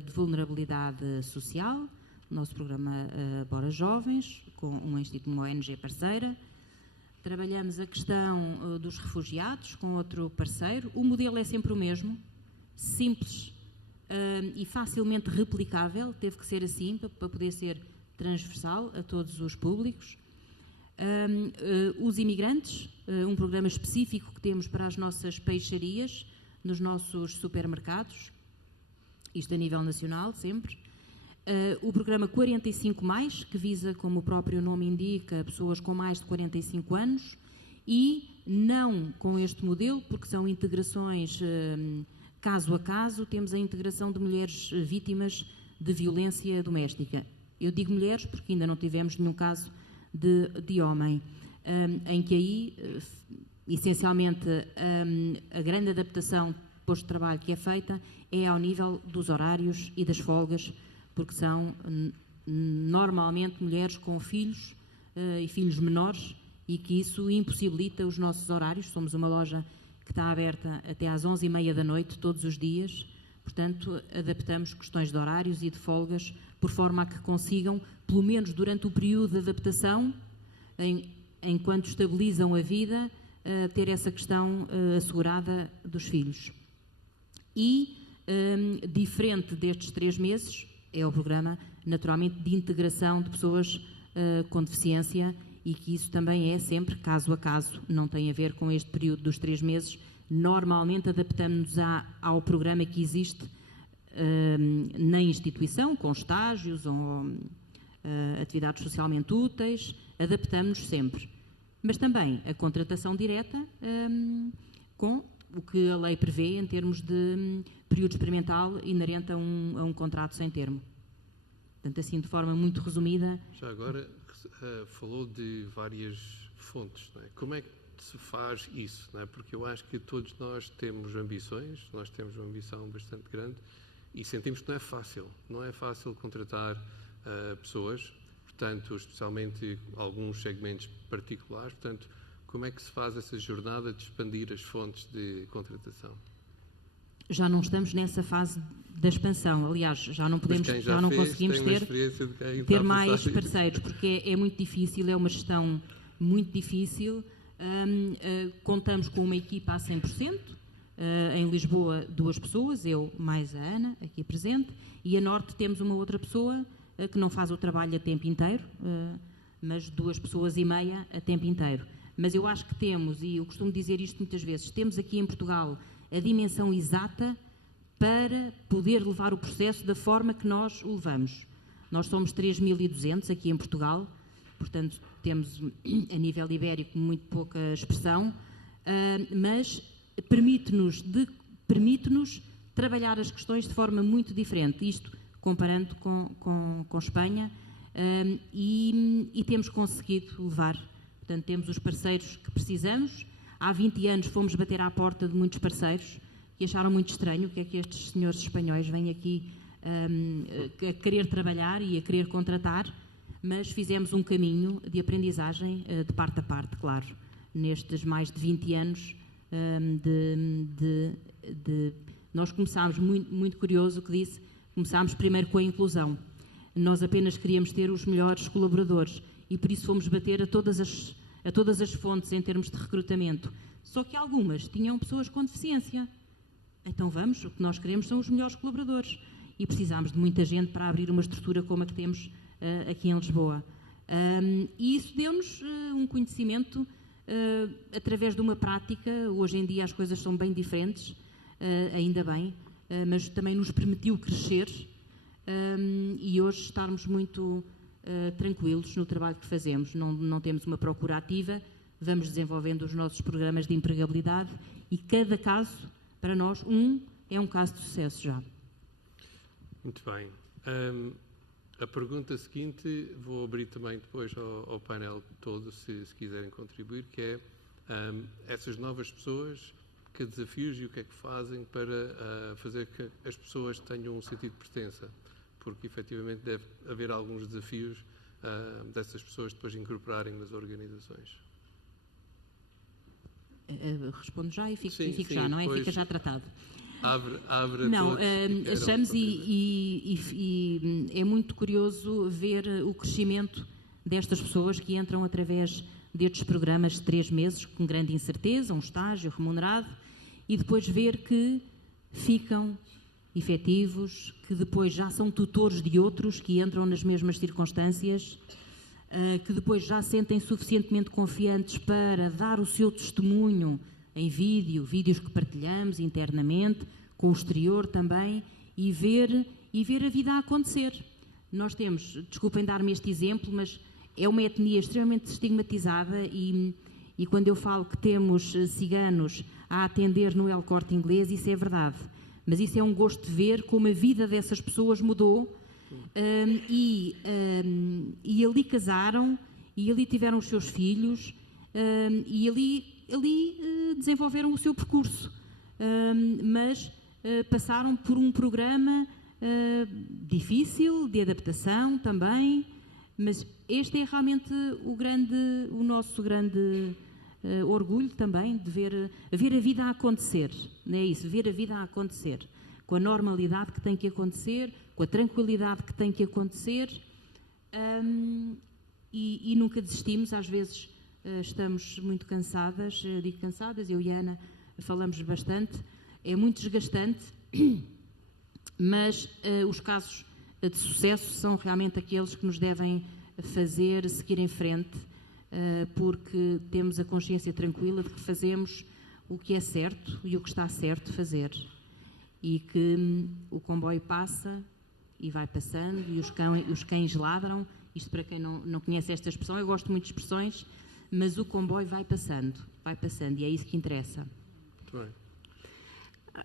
de vulnerabilidade social, nosso programa Bora Jovens, com uma ONG parceira. Trabalhamos a questão dos refugiados com outro parceiro. O modelo é sempre o mesmo, simples e facilmente replicável, teve que ser assim para poder ser transversal a todos os públicos. Os imigrantes, um programa específico que temos para as nossas peixarias, nos nossos supermercados, isto a nível nacional sempre. O programa 45+, que visa, como o próprio nome indica, pessoas com mais de 45 anos, e não com este modelo, porque são integrações caso a caso, temos a integração de mulheres vítimas de violência doméstica. Eu digo mulheres porque ainda não tivemos nenhum caso de homem, em que aí, essencialmente, a grande adaptação do posto de trabalho que é feita é ao nível dos horários e das folgas, porque são normalmente mulheres com filhos e filhos menores, e que isso impossibilita os nossos horários. Somos uma loja que está aberta até às 11h30 da noite, todos os dias, portanto, adaptamos questões de horários e de folgas, por forma a que consigam, pelo menos durante o período de adaptação, enquanto estabilizam a vida, ter essa questão assegurada dos filhos. E, diferente destes 3 meses, é o programa, naturalmente, de integração de pessoas com deficiência, e que isso também é sempre caso a caso, não tem a ver com este período dos 3 meses. Normalmente adaptamos-nos ao programa que existe na instituição, com estágios ou atividades socialmente úteis, adaptamos-nos sempre. Mas também a contratação direta, com o que a lei prevê em termos de período experimental inerente a um contrato sem termo. Portanto, assim, de forma muito resumida. Já agora falou de várias fontes, não é? Como é que se faz isso? Não é? Porque eu acho que todos nós temos ambições, nós temos uma ambição bastante grande e sentimos que não é fácil contratar pessoas, portanto, especialmente alguns segmentos particulares. Portanto, como é que se faz essa jornada de expandir as fontes de contratação? Já não estamos nessa fase da expansão. Aliás, já não conseguimos ter mais parceiros, porque é muito difícil, é uma gestão muito difícil. Contamos com uma equipa a 100%. Em Lisboa, 2 pessoas, eu mais a Ana, aqui presente, e a Norte temos uma outra pessoa que não faz o trabalho a tempo inteiro, mas 2,5 pessoas a tempo inteiro. Mas eu acho que temos, e eu costumo dizer isto muitas vezes, temos aqui em Portugal a dimensão exata para poder levar o processo da forma que nós o levamos. Nós somos 3.200 aqui em Portugal, portanto temos a nível ibérico muito pouca expressão, mas permite-nos trabalhar as questões de forma muito diferente, isto comparando com Espanha, e temos conseguido levar. Portanto, temos os parceiros que precisamos. Há 20 anos fomos bater à porta de muitos parceiros que acharam muito estranho o que é que estes senhores espanhóis vêm aqui a querer trabalhar e a querer contratar, mas fizemos um caminho de aprendizagem de parte a parte, claro, nestes mais de 20 anos. Nós começámos, muito curioso o que disse, começámos primeiro com a inclusão. Nós apenas queríamos ter os melhores colaboradores e por isso fomos bater a todas as fontes em termos de recrutamento. Só que algumas tinham pessoas com deficiência. Então o que nós queremos são os melhores colaboradores. E precisámos de muita gente para abrir uma estrutura como a que temos aqui em Lisboa. E isso deu-nos um conhecimento através de uma prática. Hoje em dia as coisas são bem diferentes, ainda bem, mas também nos permitiu crescer e hoje estarmos muito tranquilos no trabalho que fazemos. Não temos uma procura ativa, vamos desenvolvendo os nossos programas de empregabilidade e cada caso, para nós, é um caso de sucesso já. Muito bem. A pergunta seguinte, vou abrir também depois ao painel todo, se quiserem contribuir, que é essas novas pessoas acerca de desafios e o que é que fazem para fazer que as pessoas tenham um sentido de pertença, porque efetivamente deve haver alguns desafios dessas pessoas depois incorporarem nas organizações. Respondo já e fico Sim, já, não é? pois. Fica já tratado. Abre Não, todos. achamos e é muito curioso ver o crescimento destas pessoas que entram através destes programas de 3 meses, com grande incerteza, um estágio remunerado, e depois ver que ficam efetivos, que depois já são tutores de outros que entram nas mesmas circunstâncias, que depois já se sentem suficientemente confiantes para dar o seu testemunho em vídeos que partilhamos internamente, com o exterior também, e ver a vida a acontecer. Nós temos, desculpem dar-me este exemplo, mas é uma etnia extremamente estigmatizada e quando eu falo que temos ciganos a atender no El Corte Inglês, isso é verdade. Mas isso é um gosto de ver como a vida dessas pessoas mudou e ali casaram e ali tiveram os seus filhos e ali desenvolveram o seu percurso. Mas passaram por um programa difícil, de adaptação também, mas este é realmente o nosso grande orgulho também, de ver a vida a acontecer, não é isso? Ver a vida a acontecer, com a normalidade que tem que acontecer, com a tranquilidade que tem que acontecer, e nunca desistimos. Às vezes estamos muito cansadas, digo cansadas, eu e a Ana falamos bastante, é muito desgastante, mas os casos de sucesso são realmente aqueles que nos devem fazer seguir em frente, porque temos a consciência tranquila de que fazemos o que é certo e o que está certo fazer, e que o comboio passa e vai passando e os cães ladram. Isto para quem não conhece esta expressão, eu gosto muito de expressões, mas o comboio vai passando e é isso que interessa. Muito bem.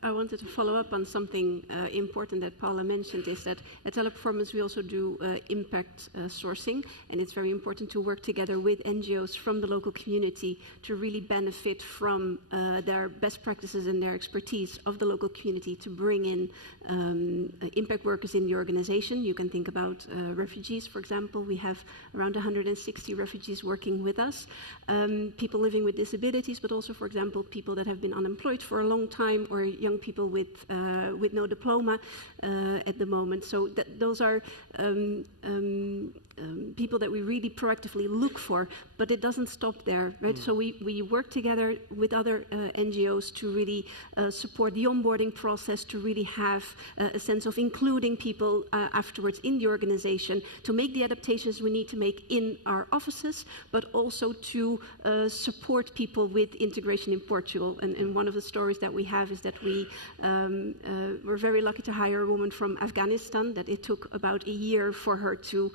I wanted to follow up on something important that Paula mentioned, is that at Teleperformance we also do impact sourcing, and it's very important to work together with NGOs from the local community to really benefit from their best practices and their expertise of the local community to bring in impact workers in the organization. You can think about refugees, for example. We have around 160 refugees working with us, people living with disabilities, but also, for example, people that have been unemployed for a long time, or young people with no diploma at the moment. So those are people that we really proactively look for, but it doesn't stop there, right? So we work together with other NGOs to really support the onboarding process, to really have a sense of including people afterwards in the organization, to make the adaptations we need to make in our offices, but also to support people with integration in Portugal. And one of the stories that we have is that we were very lucky to hire a woman from Afghanistan, that it took about a year for her to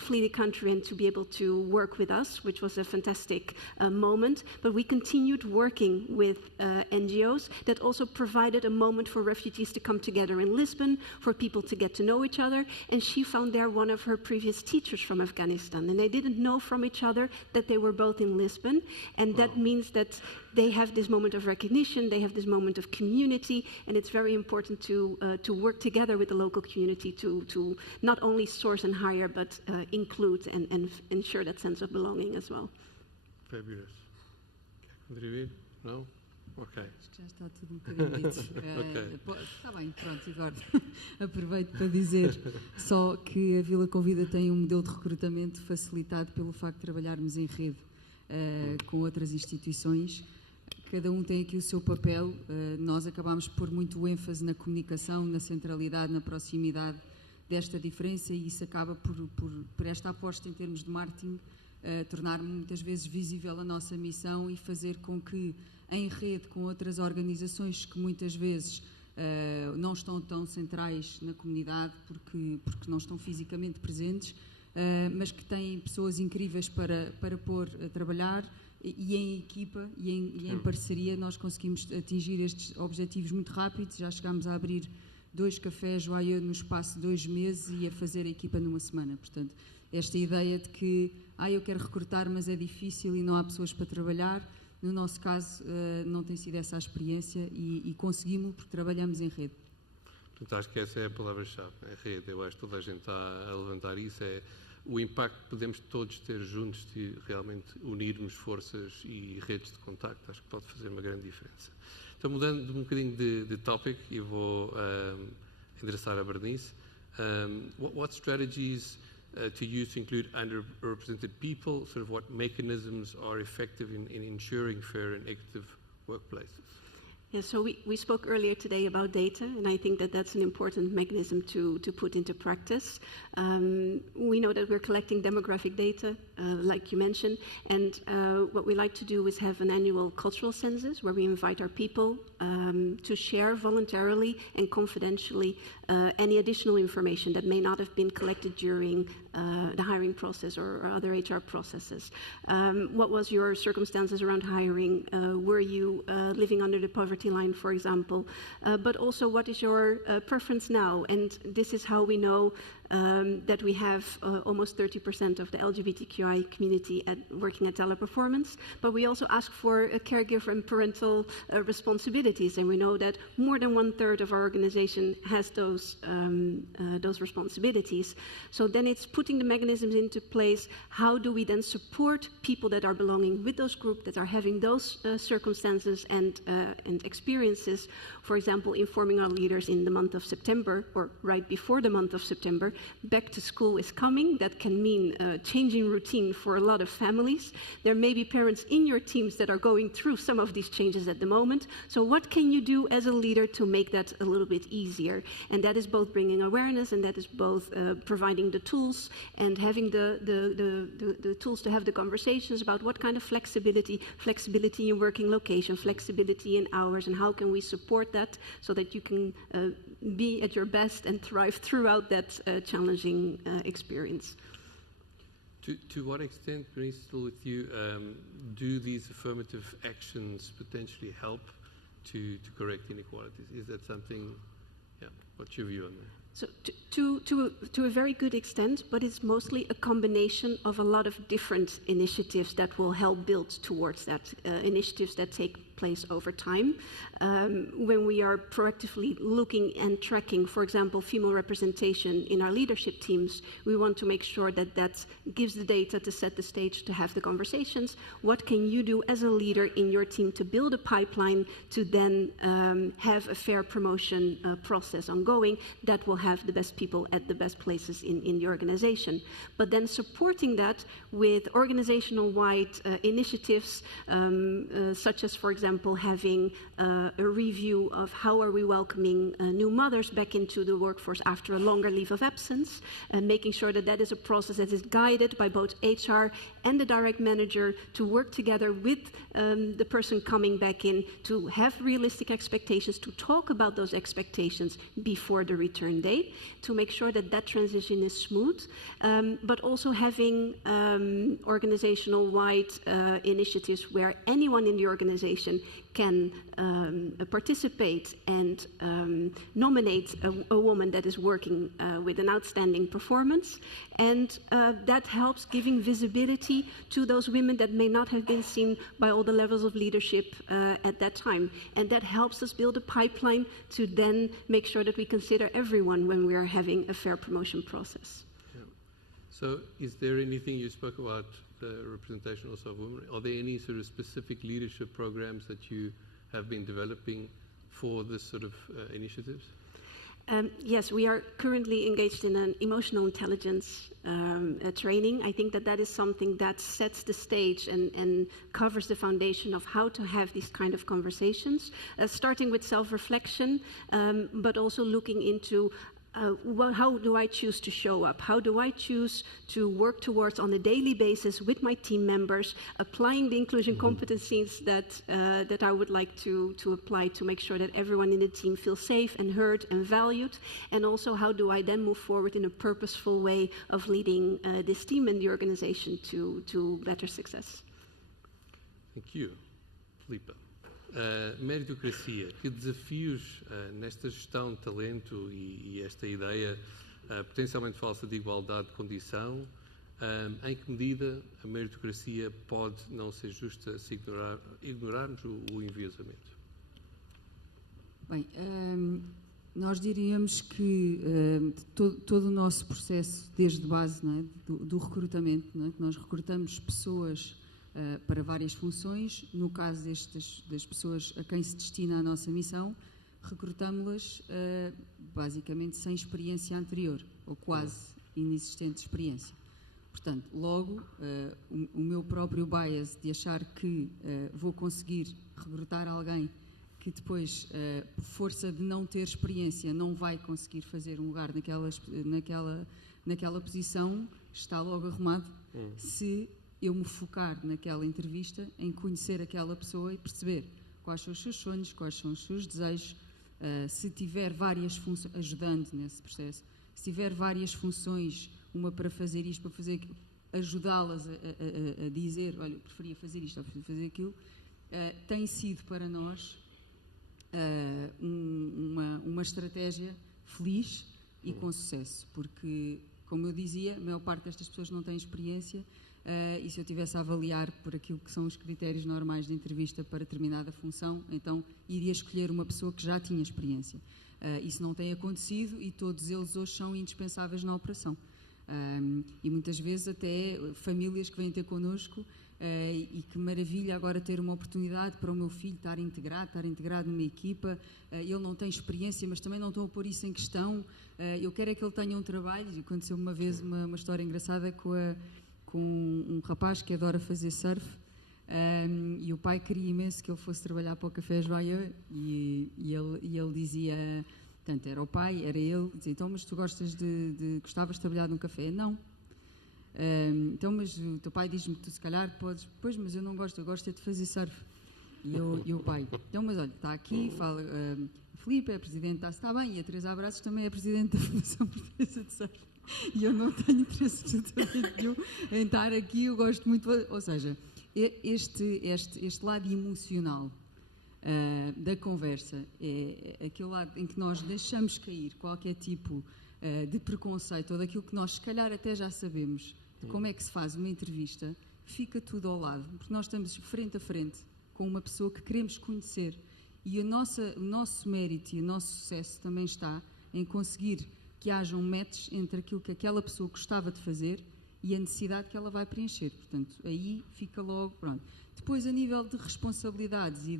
flee the country and to be able to work with us, which was a fantastic moment. But we continued working with NGOs that also provided a moment for refugees to come together in Lisbon, for people to get to know each other. And she found there one of her previous teachers from Afghanistan, and they didn't know from each other that they were both in Lisbon. And that means that they have this moment of recognition, they have this moment of community, and it's very important to work together with the local community to not only source and hire, but include and ensure that sense of belonging as well. Fabulous. Quer contribuir? Não? Ok. Acho que já está tudo um bocadinho dito. Ok. Está bem, pronto, Eduardo. Aproveito para dizer só que a Vila Convida tem um modelo de recrutamento facilitado pelo facto de trabalharmos em rede com outras instituições. Cada um tem aqui o seu papel. Nós acabamos por pôr muito ênfase na comunicação, na centralidade, na proximidade desta diferença, e isso acaba por esta aposta em termos de marketing tornar muitas vezes visível a nossa missão e fazer com que, em rede com outras organizações que muitas vezes não estão tão centrais na comunidade porque não estão fisicamente presentes, mas que têm pessoas incríveis para pôr a trabalhar, e em equipa e em parceria nós conseguimos atingir estes objetivos muito rápidos. Já chegámos a abrir 2 cafés Joyeux no espaço de 2 meses e a fazer a equipa numa semana. Portanto, esta ideia de que eu quero recrutar, mas é difícil e não há pessoas para trabalhar, No nosso caso, não tem sido essa a experiência e conseguimos porque trabalhamos em rede. Portanto, acho que essa é a palavra-chave, a rede. Eu acho que toda a gente está a levantar isso, é o impacto que podemos todos ter juntos de realmente unirmos forças e redes de contacto. Acho que pode fazer uma grande diferença. Então, mudando um bocadinho de topic, e vou endereçar a Bernice. What strategies to use to include underrepresented people? Sort of what mechanisms are effective in ensuring fair and equitable workplaces? Yeah, so we spoke earlier today about data, and I think that that's an important mechanism to put into practice. We know that we're collecting demographic data, like you mentioned, and what we like to do is have an annual cultural census where we invite our people to share voluntarily and confidentially any additional information that may not have been collected during the hiring process or other HR processes. What was your circumstances around hiring? Were you living under the poverty line, for example? But also, what is your preference now? And this is how we know that we have almost 30% of the LGBTQI community working at Teleperformance, but we also ask for a caregiver and parental responsibilities, and we know that more than 1/3 of our organization has those responsibilities. So then it's putting the mechanisms into place. How do we then support people that are belonging with those groups, that are having those circumstances and experiences? For example, informing our leaders in the month of September, or right before the month of September, back to school is coming. That can mean changing routine for a lot of families. There may be parents in your teams that are going through some of these changes at the moment. So what can you do as a leader to make that a little bit easier? And that is both bringing awareness, and that is both providing the tools and having the tools to have the conversations about what kind of flexibility in working location, flexibility in hours, and how can we support that so that you can be at your best and thrive throughout that challenging experience. To what extent, Bernice, still with you, do these affirmative actions potentially help to correct inequalities? Is that something, what's your view on that? So to a very good extent, but it's mostly a combination of a lot of different initiatives that will help build towards that, initiatives that take place over time. When we are proactively looking and tracking, for example, female representation in our leadership teams, we want to make sure that that gives the data to set the stage to have the conversations. What can you do as a leader in your team to build a pipeline to then have a fair promotion process ongoing that will have the best people at the best places in the organization? But then supporting that with organizational-wide initiatives, such as, for example, having a review of how are we welcoming new mothers back into the workforce after a longer leave of absence, and making sure that that is a process that is guided by both HR and the direct manager to work together with the person coming back in to have realistic expectations, to talk about those expectations before the return date, to make sure that that transition is smooth, but also having organizational-wide initiatives where anyone in the organization can participate and nominate a woman that is working with an outstanding performance, and that helps giving visibility to those women that may not have been seen by all the levels of leadership at that time, and that helps us build a pipeline to then make sure that we consider everyone when we are having a fair promotion process. Yeah. So is there anything, you spoke about the representation also of women, are there any sort of specific leadership programs that you have been developing for this sort of initiatives? Yes, we are currently engaged in an emotional intelligence training. I think that that is something that sets the stage and covers the foundation of how to have these kind of conversations, starting with self-reflection, but also looking into how do I choose to show up? How do I choose to work towards on a daily basis with my team members, applying the inclusion competencies that I would like to apply to make sure that everyone in the team feels safe and heard and valued? And also, how do I then move forward in a purposeful way of leading this team and the organization to better success? Thank you. Filipe. Meritocracia, que desafios nesta gestão de talento e esta ideia potencialmente falsa de igualdade de condição Em que medida a meritocracia pode não ser justa se ignorarmos o enviesamento? Bem, nós diríamos que todo o nosso processo, desde base, não é, do recrutamento, não é, que nós recrutamos pessoas para várias funções, no caso das pessoas a quem se destina a nossa missão, recrutamos-las basicamente sem experiência anterior, ou quase inexistente experiência. Portanto, logo, o meu próprio bias de achar que vou conseguir recrutar alguém que depois, por força de não ter experiência, não vai conseguir fazer um lugar naquela posição, está logo arrumado se eu me focar naquela entrevista em conhecer aquela pessoa e perceber quais são os seus sonhos, quais são os seus desejos, se tiver várias funções, ajudando nesse processo, se tiver várias funções, uma para fazer isto, para fazer aquilo, ajudá-las a dizer, olha, eu preferia fazer isto ou preferia fazer aquilo, tem sido para nós uma estratégia feliz e com sucesso, porque, como eu dizia, a maior parte destas pessoas não tem experiência e se eu tivesse a avaliar por aquilo que são os critérios normais de entrevista para determinada função, então iria escolher uma pessoa que já tinha experiência. Isso não tem acontecido e todos eles hoje são indispensáveis na operação. E muitas vezes até famílias que vêm ter connosco e que maravilha agora ter uma oportunidade para o meu filho estar integrado numa equipa, ele não tem experiência, mas também não estão a pôr isso em questão, eu quero é que ele tenha um trabalho. Aconteceu uma vez uma história engraçada com um rapaz que adora fazer surf, e o pai queria imenso que ele fosse trabalhar para o Café Joyeux e ele dizia, portanto, era o pai, era ele, dizia, então, mas tu gostavas de trabalhar num café? Não. Então, mas o teu pai diz-me que tu se calhar podes, pois, mas eu não gosto, eu gosto é de fazer surf. E o pai, então, mas olha, está aqui, fala, o Filipe é presidente, está bem, e a Teresa Abraços também é presidente da Fundação Portuguesa de Surf. E eu não tenho interesse absolutamente nenhum em estar aqui, eu gosto muito, ou seja, este lado emocional da conversa é aquele lado em que nós deixamos cair qualquer tipo de preconceito ou daquilo que nós se calhar até já sabemos de como é que se faz uma entrevista, fica tudo ao lado, porque nós estamos frente a frente com uma pessoa que queremos conhecer e o nosso mérito e o nosso sucesso também está em conseguir que haja um match entre aquilo que aquela pessoa gostava de fazer e a necessidade que ela vai preencher. Portanto, aí fica logo, pronto. Depois, a nível de responsabilidades e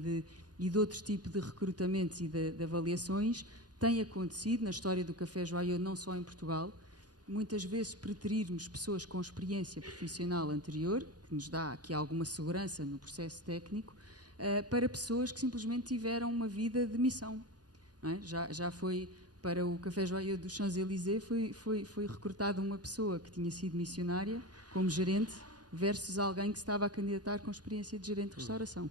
de outro tipo de recrutamentos e de avaliações, tem acontecido na história do Café Joyeux, não só em Portugal, muitas vezes preterirmos pessoas com experiência profissional anterior, que nos dá aqui alguma segurança no processo técnico, para pessoas que simplesmente tiveram uma vida de missão. Não é? Já foi para o Café Joyeux dos Champs-Élysées, foi recrutada uma pessoa que tinha sido missionária como gerente versus alguém que se estava a candidatar com experiência de gerente de restauração.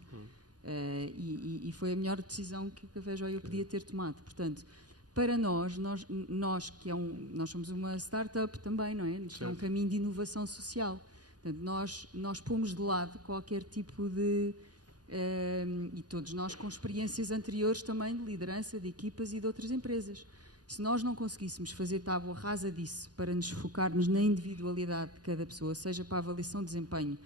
E foi a melhor decisão que o Café Joyeux podia ter tomado. Portanto, para nós que nós somos uma startup também, não é? Isto é um caminho de inovação social. Portanto, nós pomos de lado qualquer tipo de... e todos nós com experiências anteriores também de liderança de equipas e de outras empresas. Se nós não conseguíssemos fazer tábua rasa disso para nos focarmos na individualidade de cada pessoa, seja para a avaliação de desempenho,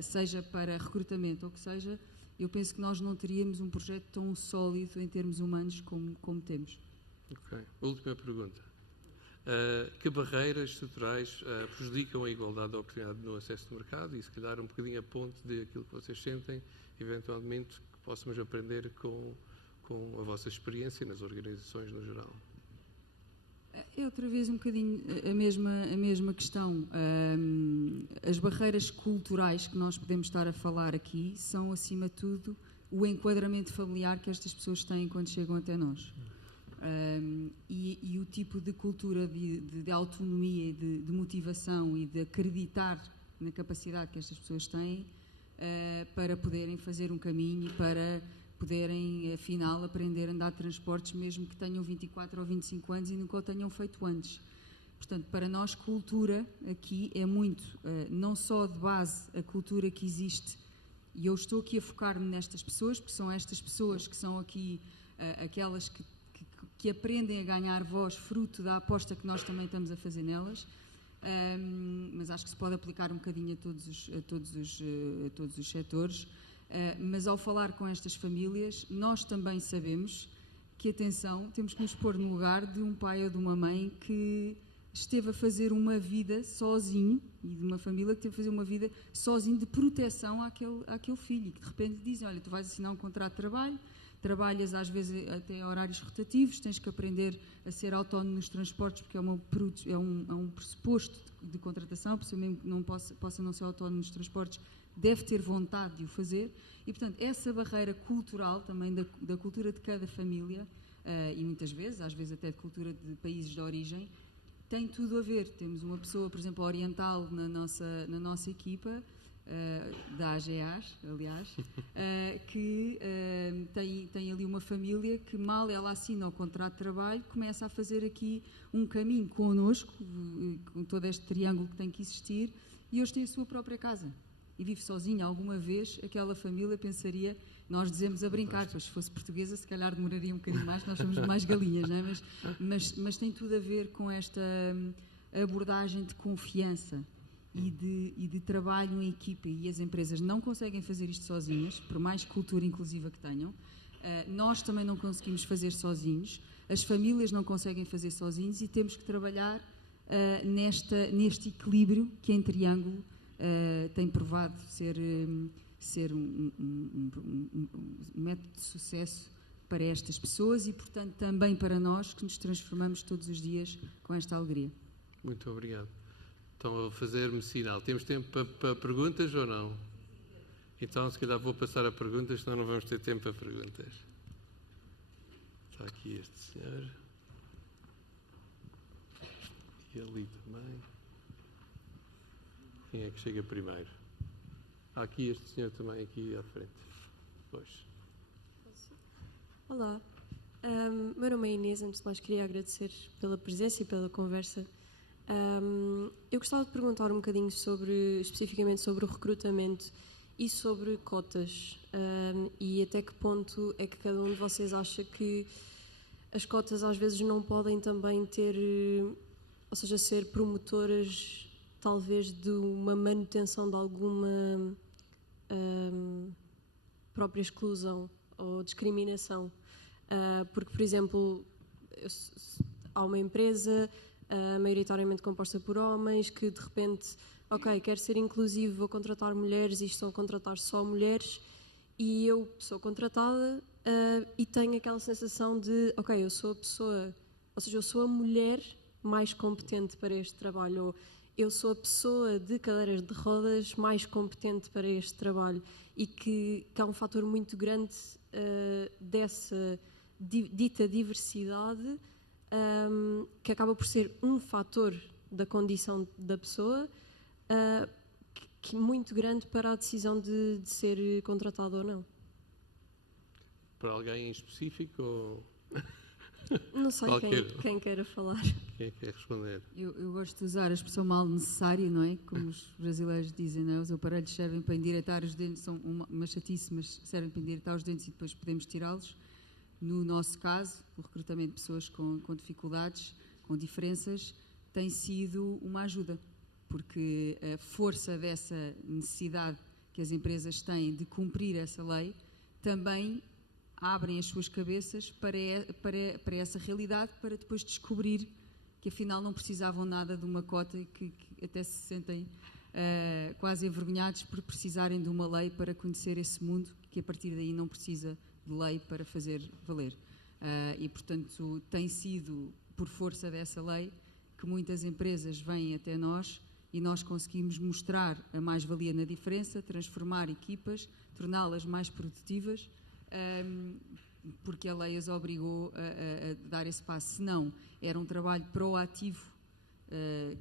seja para recrutamento, ou que seja, eu penso que nós não teríamos um projeto tão sólido em termos humanos como temos. Ok. Última pergunta. Que barreiras estruturais prejudicam a igualdade de oportunidade no acesso ao mercado e, se calhar, um bocadinho a ponte daquilo que vocês sentem, eventualmente, que possamos aprender com a vossa experiência nas organizações no geral? É outra vez um bocadinho a mesma questão. As barreiras culturais que nós podemos estar a falar aqui são, acima de tudo, o enquadramento familiar que estas pessoas têm quando chegam até nós. E o tipo de cultura de autonomia, de motivação e de acreditar na capacidade que estas pessoas têm para poderem fazer um caminho, para poderem, afinal, aprender a andar de transportes, mesmo que tenham 24 ou 25 anos e nunca o tenham feito antes. Portanto, para nós, cultura aqui é muito, não só de base a cultura que existe, e eu estou aqui a focar-me nestas pessoas, porque são estas pessoas que são aqui aquelas que aprendem a ganhar voz fruto da aposta que nós também estamos a fazer nelas, mas acho que se pode aplicar um bocadinho a todos os setores. Mas ao falar com estas famílias, nós também sabemos que, atenção, temos que nos pôr no lugar de um pai ou de uma mãe que esteve a fazer uma vida sozinho, e de uma família que teve a fazer uma vida sozinho de proteção àquele filho, e que de repente dizem, olha, tu vais assinar um contrato de trabalho, trabalhas às vezes até horários rotativos, tens que aprender a ser autónomo nos transportes, porque é um pressuposto de contratação, a pessoa mesmo que não possa não ser autónomo nos transportes, deve ter vontade de o fazer, e portanto essa barreira cultural também da cultura de cada família, e muitas vezes, às vezes até de cultura de países de origem, tem tudo a ver. Temos uma pessoa, por exemplo, oriental na nossa equipa, da AGAs, aliás, que tem ali uma família que, mal ela assina o contrato de trabalho, começa a fazer aqui um caminho connosco, com todo este triângulo que tem que existir, e hoje tem a sua própria casa. E vive sozinha. Alguma vez aquela família pensaria, nós dizemos a brincar, pois se fosse portuguesa se calhar demoraria um bocadinho mais, nós somos mais galinhas, não é? Mas tem tudo a ver com esta abordagem de confiança e de trabalho em equipa, e as empresas não conseguem fazer isto sozinhas, por mais cultura inclusiva que tenham. Nós também não conseguimos fazer sozinhos, as famílias não conseguem fazer sozinhos, e temos que trabalhar neste equilíbrio que em triângulo tem provado ser um método de sucesso para estas pessoas e, portanto, também para nós, que nos transformamos todos os dias com esta alegria. Muito obrigado. Estão a fazer-me sinal. Temos tempo para perguntas ou não? Então, se calhar vou passar a perguntas, senão não vamos ter tempo para perguntas. Está aqui este senhor. E ali também. Quem é que chega primeiro? Há aqui este senhor também, aqui à frente. Pois. Olá, meu nome é Inês. Antes de mais queria agradecer pela presença e pela conversa. Eu gostava de perguntar um bocadinho especificamente sobre o recrutamento e sobre cotas, e até que ponto é que cada um de vocês acha que as cotas às vezes não podem também ter, ou seja, ser promotoras talvez de uma manutenção de alguma própria exclusão ou discriminação. Porque, por exemplo, há uma empresa maioritariamente composta por homens que de repente, ok, quero ser inclusivo, vou contratar mulheres e estão a contratar só mulheres, e eu sou contratada e tenho aquela sensação de, ok, eu sou a pessoa, ou seja, eu sou a mulher mais competente para este trabalho, ou eu sou a pessoa de cadeiras de rodas mais competente para este trabalho, e que há um fator muito grande dessa dita diversidade, que acaba por ser um fator da condição da pessoa, que muito grande para a decisão de ser contratado ou não. Para alguém em específico ou... Não sei quem queira falar. Quem quer responder? Eu gosto de usar a expressão mal necessário, não é? Como os brasileiros dizem, não é? Os aparelhos servem para endireitar os dentes, são uma chatice, mas servem para endireitar os dentes e depois podemos tirá-los. No nosso caso, o recrutamento de pessoas com dificuldades, com diferenças, tem sido uma ajuda, porque a força dessa necessidade que as empresas têm de cumprir essa lei também abrem as suas cabeças para essa realidade, para depois descobrir que afinal não precisavam nada de uma cota e que até se sentem quase envergonhados por precisarem de uma lei para conhecer esse mundo, que a partir daí não precisa de lei para fazer valer. E, portanto, tem sido por força dessa lei que muitas empresas vêm até nós e nós conseguimos mostrar a mais-valia na diferença, transformar equipas, torná-las mais produtivas, porque a lei as obrigou a dar esse passo. Se não, era um trabalho proativo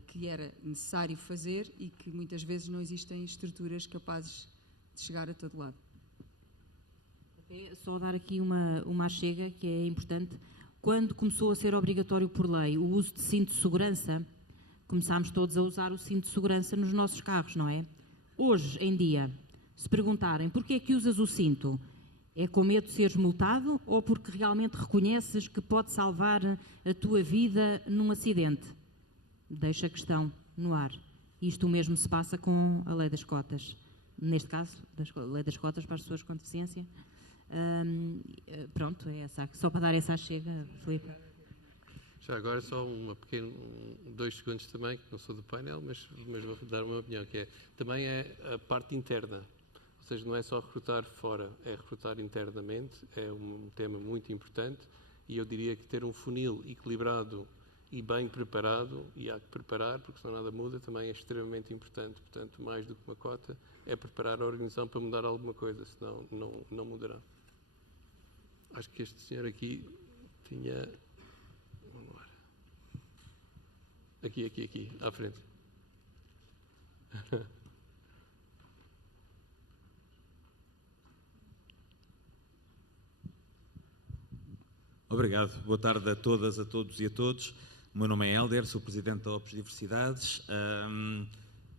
que era necessário fazer e que muitas vezes não existem estruturas capazes de chegar a todo lado. Só dar aqui uma chega que é importante. Quando começou a ser obrigatório por lei o uso de cinto de segurança, começámos todos a usar o cinto de segurança nos nossos carros, não é? Hoje em dia, se perguntarem porquê é que usas o cinto, é com medo de seres multado ou porque realmente reconheces que pode salvar a tua vida num acidente? Deixo a questão no ar. Isto o mesmo se passa com a lei das cotas. Neste caso, a lei das cotas para as pessoas com deficiência. Pronto, é essa, só para dar essa chega, Filipe. Já agora só uma pequena, 2 segundos também, que não sou do painel, mas vou dar uma opinião, que é, também é a parte interna. Ou seja, não é só recrutar fora, é recrutar internamente, é um tema muito importante, e eu diria que ter um funil equilibrado e bem preparado, e há que preparar, porque senão nada muda, também é extremamente importante. Portanto, mais do que uma cota, é preparar a organização para mudar alguma coisa, senão não mudará. Acho que este senhor aqui tinha... Vamos lá. Aqui, à frente. Obrigado. Boa tarde a todas, a todos e a todos. O meu nome é Hélder, sou presidente da Opus Diversidades.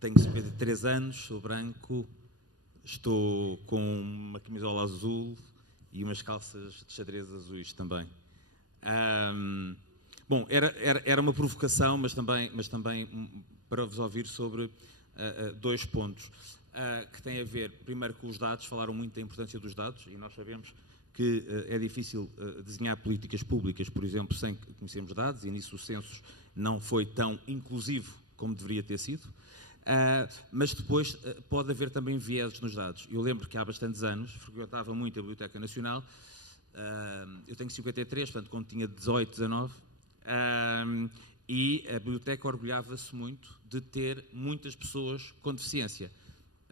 Tenho 53 anos, sou branco, estou com uma camisola azul e umas calças de xadrez azuis também. Bom, era uma provocação, mas também para vos ouvir sobre 2 pontos que têm a ver, primeiro, com os dados. Falaram muito da importância dos dados e nós sabemos que é difícil desenhar políticas públicas, por exemplo, sem conhecermos dados, e nisso o censo não foi tão inclusivo como deveria ter sido. Mas depois pode haver também vieses nos dados. Eu lembro que há bastantes anos frequentava muito a Biblioteca Nacional. Eu tenho 53, portanto, quando tinha 18, 19, e a biblioteca orgulhava-se muito de ter muitas pessoas com deficiência.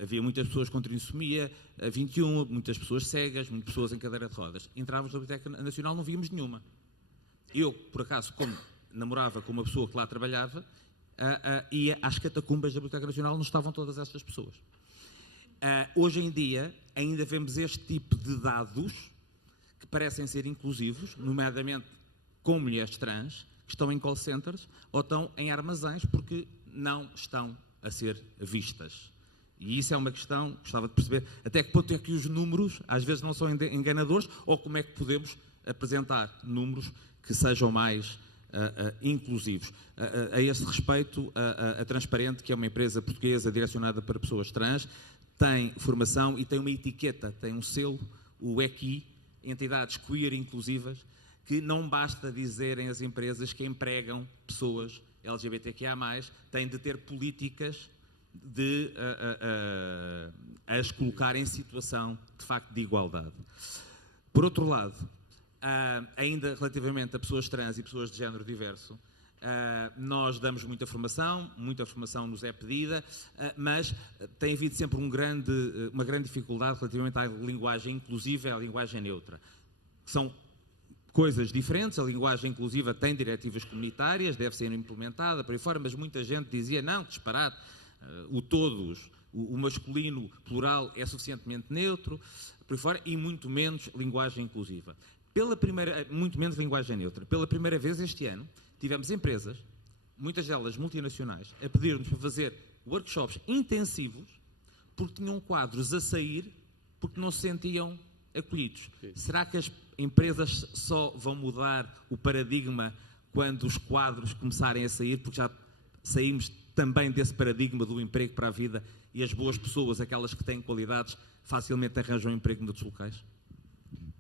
Havia muitas pessoas com trissomia, 21, muitas pessoas cegas, muitas pessoas em cadeira de rodas. Entrávamos na Biblioteca Nacional, não víamos nenhuma. Eu, por acaso, como namorava com uma pessoa que lá trabalhava, ia às catacumbas da Biblioteca Nacional, não estavam todas estas pessoas. Hoje em dia, ainda vemos este tipo de dados que parecem ser inclusivos, nomeadamente com mulheres trans, que estão em call centers ou estão em armazéns porque não estão a ser vistas. E isso é uma questão, gostava de perceber até que ponto é que os números às vezes não são enganadores, ou como é que podemos apresentar números que sejam mais inclusivos. A esse respeito, a Transparente, que é uma empresa portuguesa direcionada para pessoas trans, tem formação e tem uma etiqueta, tem um selo, o EQI, Entidades Queer Inclusivas, que não basta dizerem as empresas que empregam pessoas LGBTQIA+, têm de ter políticas de as colocar em situação, de facto, de igualdade. Por outro lado, ainda relativamente a pessoas trans e pessoas de género diverso, nós damos muita formação nos é pedida, mas tem havido sempre uma grande dificuldade relativamente à linguagem inclusiva e à linguagem neutra. São coisas diferentes. A linguagem inclusiva tem diretivas comunitárias, deve ser implementada por aí fora, mas muita gente dizia, não, disparate, o todos, o masculino plural é suficientemente neutro, por aí fora, e muito menos linguagem inclusiva. Muito menos linguagem neutra. Pela primeira vez este ano, tivemos empresas, muitas delas multinacionais, a pedir-nos para fazer workshops intensivos porque tinham quadros a sair porque não se sentiam acolhidos. Sim. Será que as empresas só vão mudar o paradigma quando os quadros começarem a sair? Porque já saímos também desse paradigma do emprego para a vida e as boas pessoas, aquelas que têm qualidades, facilmente arranjam um emprego noutros locais?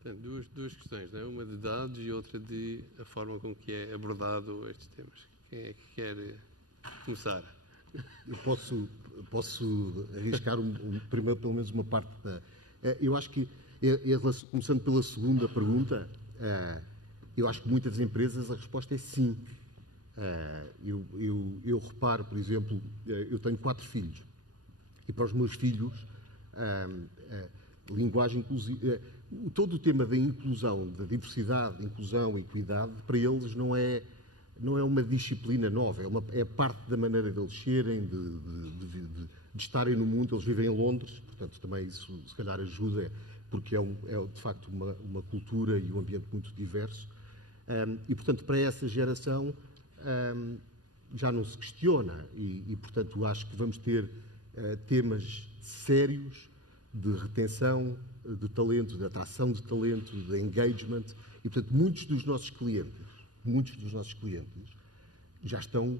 Tem duas questões, não é? Uma de dados e outra de a forma com que é abordado estes temas. Quem é que quer começar? Eu posso arriscar primeiro, pelo menos uma parte da... Eu acho que, começando pela segunda pergunta, eu acho que muitas empresas a resposta é sim. Eu reparo, por exemplo, eu tenho 4 filhos e para os meus filhos linguagem inclusiva, todo o tema da inclusão, da diversidade, inclusão e equidade, para eles não é uma disciplina nova, é parte da maneira deles serem, de estarem no mundo. Eles vivem em Londres, portanto também isso se calhar ajuda, porque é de facto uma cultura e um ambiente muito diverso, e portanto para essa geração já não se questiona e portanto acho que vamos ter temas sérios de retenção de talento, de atração de talento, de engagement, e portanto muitos dos nossos clientes já estão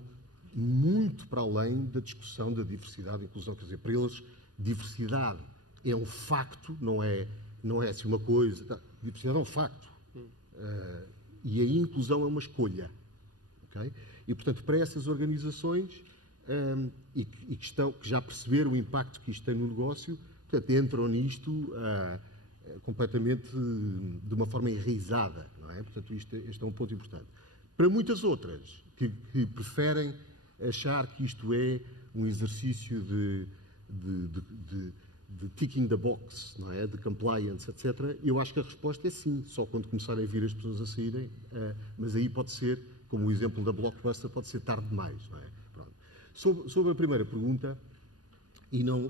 muito para além da discussão da diversidade e inclusão. Quer dizer, para eles, diversidade é um facto, não é assim uma coisa. Tá? Diversidade é um facto. E a inclusão é uma escolha. Okay? E, portanto, para essas organizações que já perceberam o impacto que isto tem no negócio, portanto, entram nisto completamente de uma forma enraizada. Não é? Portanto, este é um ponto importante. Para muitas outras, que preferem achar que isto é um exercício de ticking the box, não é? De compliance, etc., eu acho que a resposta é sim, só quando começarem a vir as pessoas a saírem, mas aí pode ser, como o exemplo da Blockbuster, pode ser tarde demais. Não é? Pronto. Sobre a primeira pergunta, e não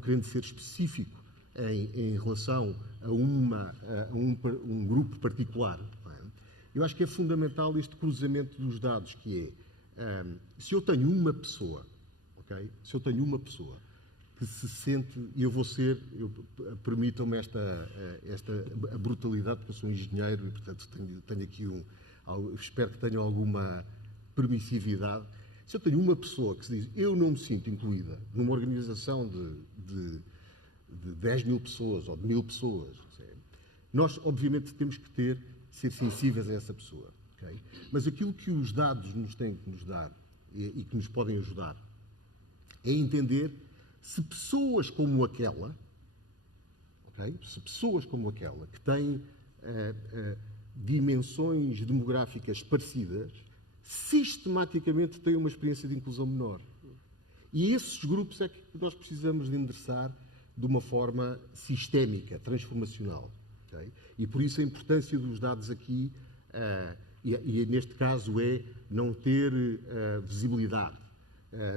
querendo ser específico em relação a um grupo particular, não é? Eu acho que é fundamental este cruzamento dos dados, que é, se eu tenho uma pessoa, okay? Se eu tenho uma pessoa que se sente, e permitam-me esta brutalidade, porque eu sou engenheiro e, portanto, tenho aqui espero que tenham alguma permissividade. Se eu tenho uma pessoa que se diz, eu não me sinto incluída numa organização de 10 mil pessoas ou de 1000 pessoas, nós, obviamente, temos que ser sensíveis a essa pessoa. Okay? Mas aquilo que os dados nos têm que nos dar e que nos podem ajudar é entender se pessoas como aquela, okay? Se pessoas como aquela, que têm dimensões demográficas parecidas, sistematicamente têm uma experiência de inclusão menor. E esses grupos é que nós precisamos de endereçar de uma forma sistémica, transformacional. Okay? E por isso a importância dos dados aqui, e neste caso é não ter visibilidade,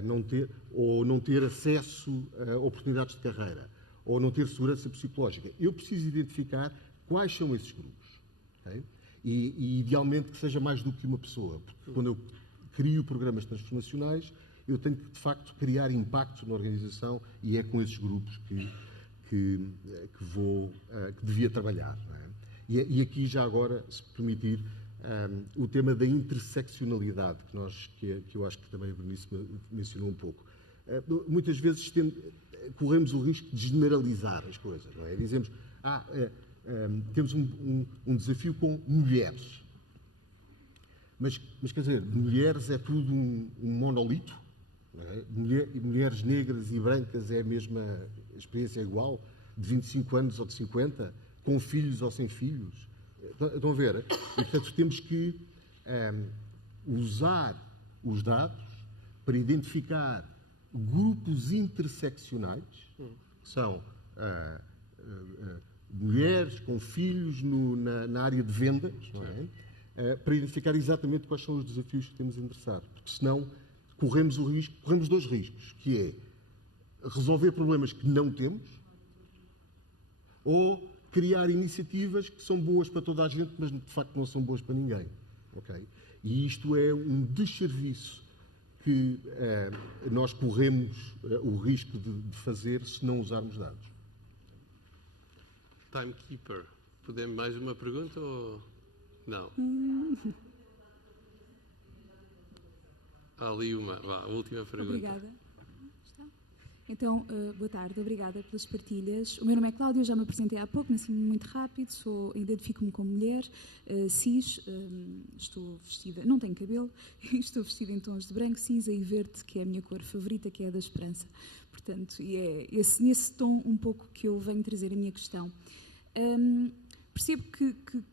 não ter acesso a oportunidades de carreira, ou não ter segurança psicológica. Eu preciso identificar quais são esses grupos. Okay? E idealmente que seja mais do que uma pessoa, porque quando eu crio programas transformacionais, eu tenho que, de facto, criar impacto na organização, e é com esses grupos que devia trabalhar. Não é? E aqui, já agora, se permitir, o tema da interseccionalidade, que eu acho que também a Bernice mencionou um pouco. Muitas vezes corremos o risco de generalizar as coisas. Não é? Dizemos, temos um desafio com mulheres. Mas quer dizer, mulheres é tudo um monolito? Não é? Mulheres negras e brancas é a mesma experiência igual, de 25 anos ou de 50, com filhos ou sem filhos? Estão a ver? E, portanto, temos que usar os dados para identificar grupos interseccionais, que são mulheres com filhos na área de vendas, não é? Para identificar exatamente quais são os desafios que temos a endereçar. Porque senão corremos dois riscos, que é resolver problemas que não temos ou criar iniciativas que são boas para toda a gente, mas de facto não são boas para ninguém. Okay? E isto é um desserviço que nós corremos o risco de fazer se não usarmos dados. Timekeeper, podemos mais uma pergunta ou não? Há ali a última pergunta. Obrigada. Então, boa tarde, obrigada pelas partilhas. O meu nome é Cláudia, eu já me apresentei há pouco, mas assim muito rápido, identifico-me como mulher, cis, estou vestida, não tenho cabelo, estou vestida em tons de branco, cinza e verde, que é a minha cor favorita, que é a da esperança. Portanto, e é nesse tom um pouco que eu venho trazer a minha questão. Percebo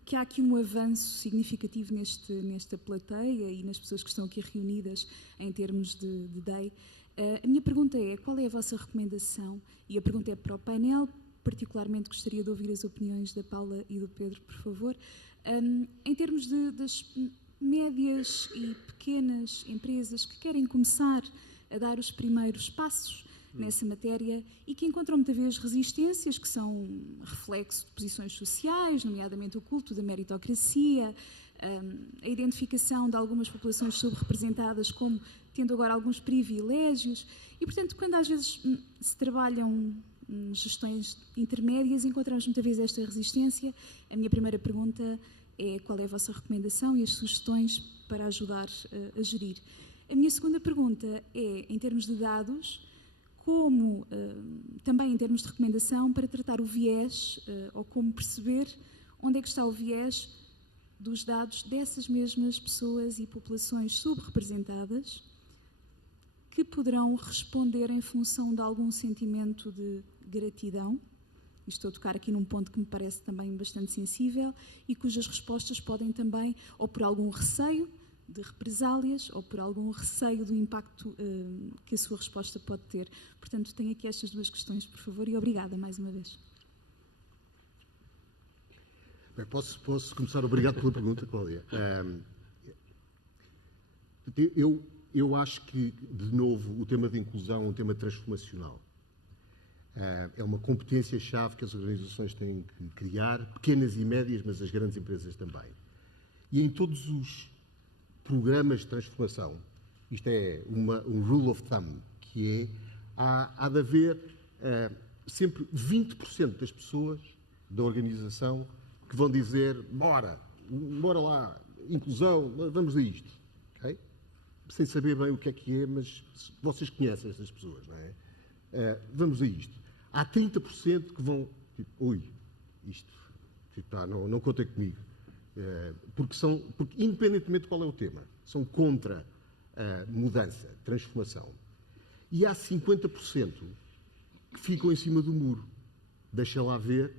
que há aqui um avanço significativo nesta plateia e nas pessoas que estão aqui reunidas em termos de DEI. A minha pergunta é, qual é a vossa recomendação? E a pergunta é para o painel, particularmente gostaria de ouvir as opiniões da Paula e do Pedro, por favor. Em termos das médias e pequenas empresas que querem começar a dar os primeiros passos nessa matéria e que encontram muitas vezes resistências que são reflexo de posições sociais, nomeadamente o culto da meritocracia, a identificação de algumas populações subrepresentadas como tendo agora alguns privilégios e, portanto, quando às vezes se trabalham gestões intermédias, encontramos muitas vezes esta resistência. A minha primeira pergunta é qual é a vossa recomendação e as sugestões para ajudar a gerir. A minha segunda pergunta é, em termos de dados, como, também em termos de recomendação, para tratar o viés, ou como perceber onde é que está o viés dos dados dessas mesmas pessoas e populações subrepresentadas que poderão responder em função de algum sentimento de gratidão. Estou a tocar aqui num ponto que me parece também bastante sensível e cujas respostas podem também, ou por algum receio de represálias, ou por algum receio do impacto que a sua resposta pode ter. Portanto, tenho aqui estas duas questões, por favor, e obrigada mais uma vez. Bem, posso começar? Obrigado pela pergunta, Cláudia. Eu acho que, de novo, o tema de inclusão é um tema transformacional. É uma competência-chave que as organizações têm que criar, pequenas e médias, mas as grandes empresas também. E em todos os programas de transformação, isto é um rule of thumb, que é, há de haver sempre 20% das pessoas da organização que vão dizer, bora lá, inclusão, vamos a isto. Okay? Sem saber bem o que é, mas vocês conhecem essas pessoas, não é? Vamos a isto. Há 30% que vão, tipo, isto, tipo, não contem comigo. Porque, independentemente de qual é o tema, são contra a mudança, transformação. E há 50% que ficam em cima do muro. Deixa lá ver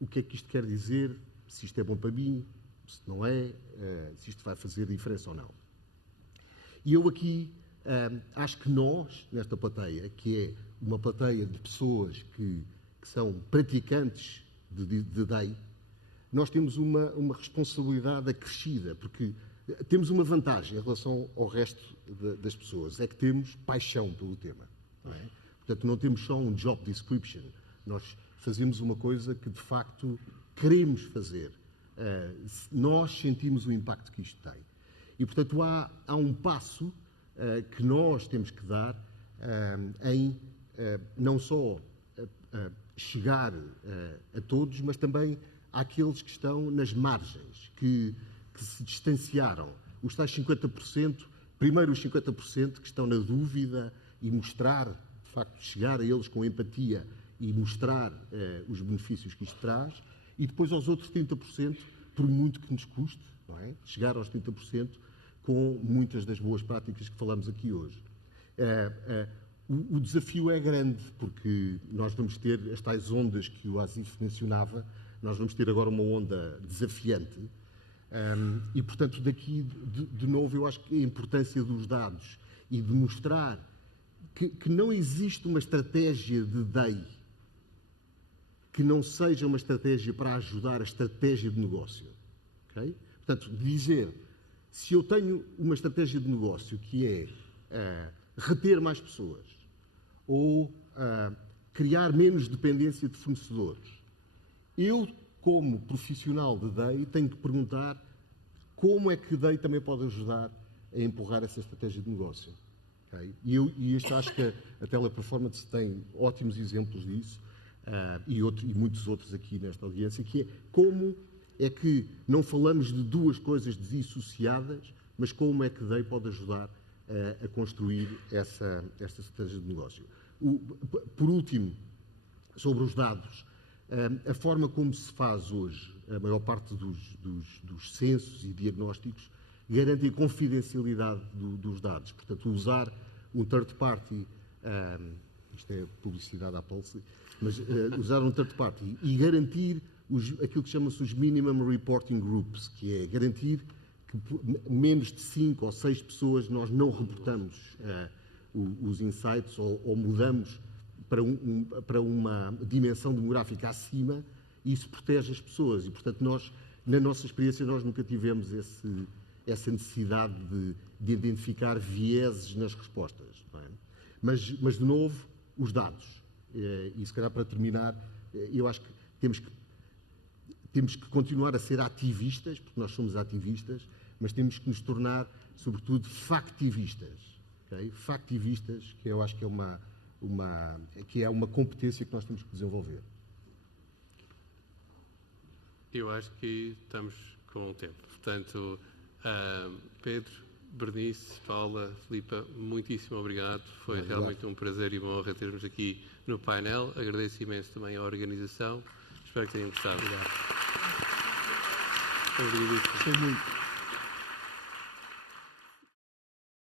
o que é que isto quer dizer, se isto é bom para mim, se não é, se isto vai fazer diferença ou não. E eu aqui acho que nós, nesta plateia, que é uma plateia de pessoas que são praticantes de DEI, nós temos uma responsabilidade acrescida, porque temos uma vantagem em relação ao resto das pessoas, é que temos paixão pelo tema. Não é? Portanto, não temos só um job description, nós fazemos uma coisa que, de facto, queremos fazer. Nós sentimos o impacto que isto tem. E, portanto, há um passo que nós temos que dar em não só chegar a todos, mas também àqueles que estão nas margens, que se distanciaram. Os tais 50%, primeiro os 50% que estão na dúvida e mostrar, de facto, chegar a eles com empatia e mostrar os benefícios que isto traz, e depois aos outros 30%, por muito que nos custe, não é? Chegar aos 30% com muitas das boas práticas que falamos aqui hoje. O desafio é grande, porque nós vamos ter as tais ondas que o Asif mencionava, nós vamos ter agora uma onda desafiante, e, portanto, daqui, de novo, eu acho que a importância dos dados e de mostrar que não existe uma estratégia de DEI que não seja uma estratégia para ajudar a estratégia de negócio. Okay? Portanto, dizer, se eu tenho uma estratégia de negócio que é reter mais pessoas ou criar menos dependência de fornecedores, eu, como profissional de DEI, tenho que perguntar como é que DEI também pode ajudar a empurrar essa estratégia de negócio. Okay? E acho que a Teleperformance tem ótimos exemplos disso, e muitos outros aqui nesta audiência, que é como é que não falamos de duas coisas dissociadas, mas como é que DEI pode ajudar a construir esta estratégia de negócio. Por último, sobre os dados, a forma como se faz hoje, a maior parte dos censos e diagnósticos, garante a confidencialidade dos dados. Portanto, usar um third party, isto é publicidade à Pulse, mas usar um third party e garantir aquilo que chama-se os minimum reporting groups, que é garantir que menos de 5 ou 6 pessoas nós não reportamos os insights ou mudamos para uma dimensão demográfica acima, e isso protege as pessoas. E, portanto, nós, na nossa experiência, nós nunca tivemos essa necessidade de identificar vieses nas respostas. Não é? Mas, de novo, os dados. E, se calhar, para terminar, eu acho que temos que continuar a ser ativistas, porque nós somos ativistas, mas temos que nos tornar, sobretudo, factivistas. Okay? Factivistas, que eu acho que é uma competência que nós temos que desenvolver. Eu acho que estamos com o tempo. Portanto, Pedro, Bernice, Paula, Filipa, muitíssimo obrigado. Foi realmente um prazer e uma honra termos aqui no painel. Agradeço imenso também à organização. Espero que tenham gostado. Obrigado. Gostei muito.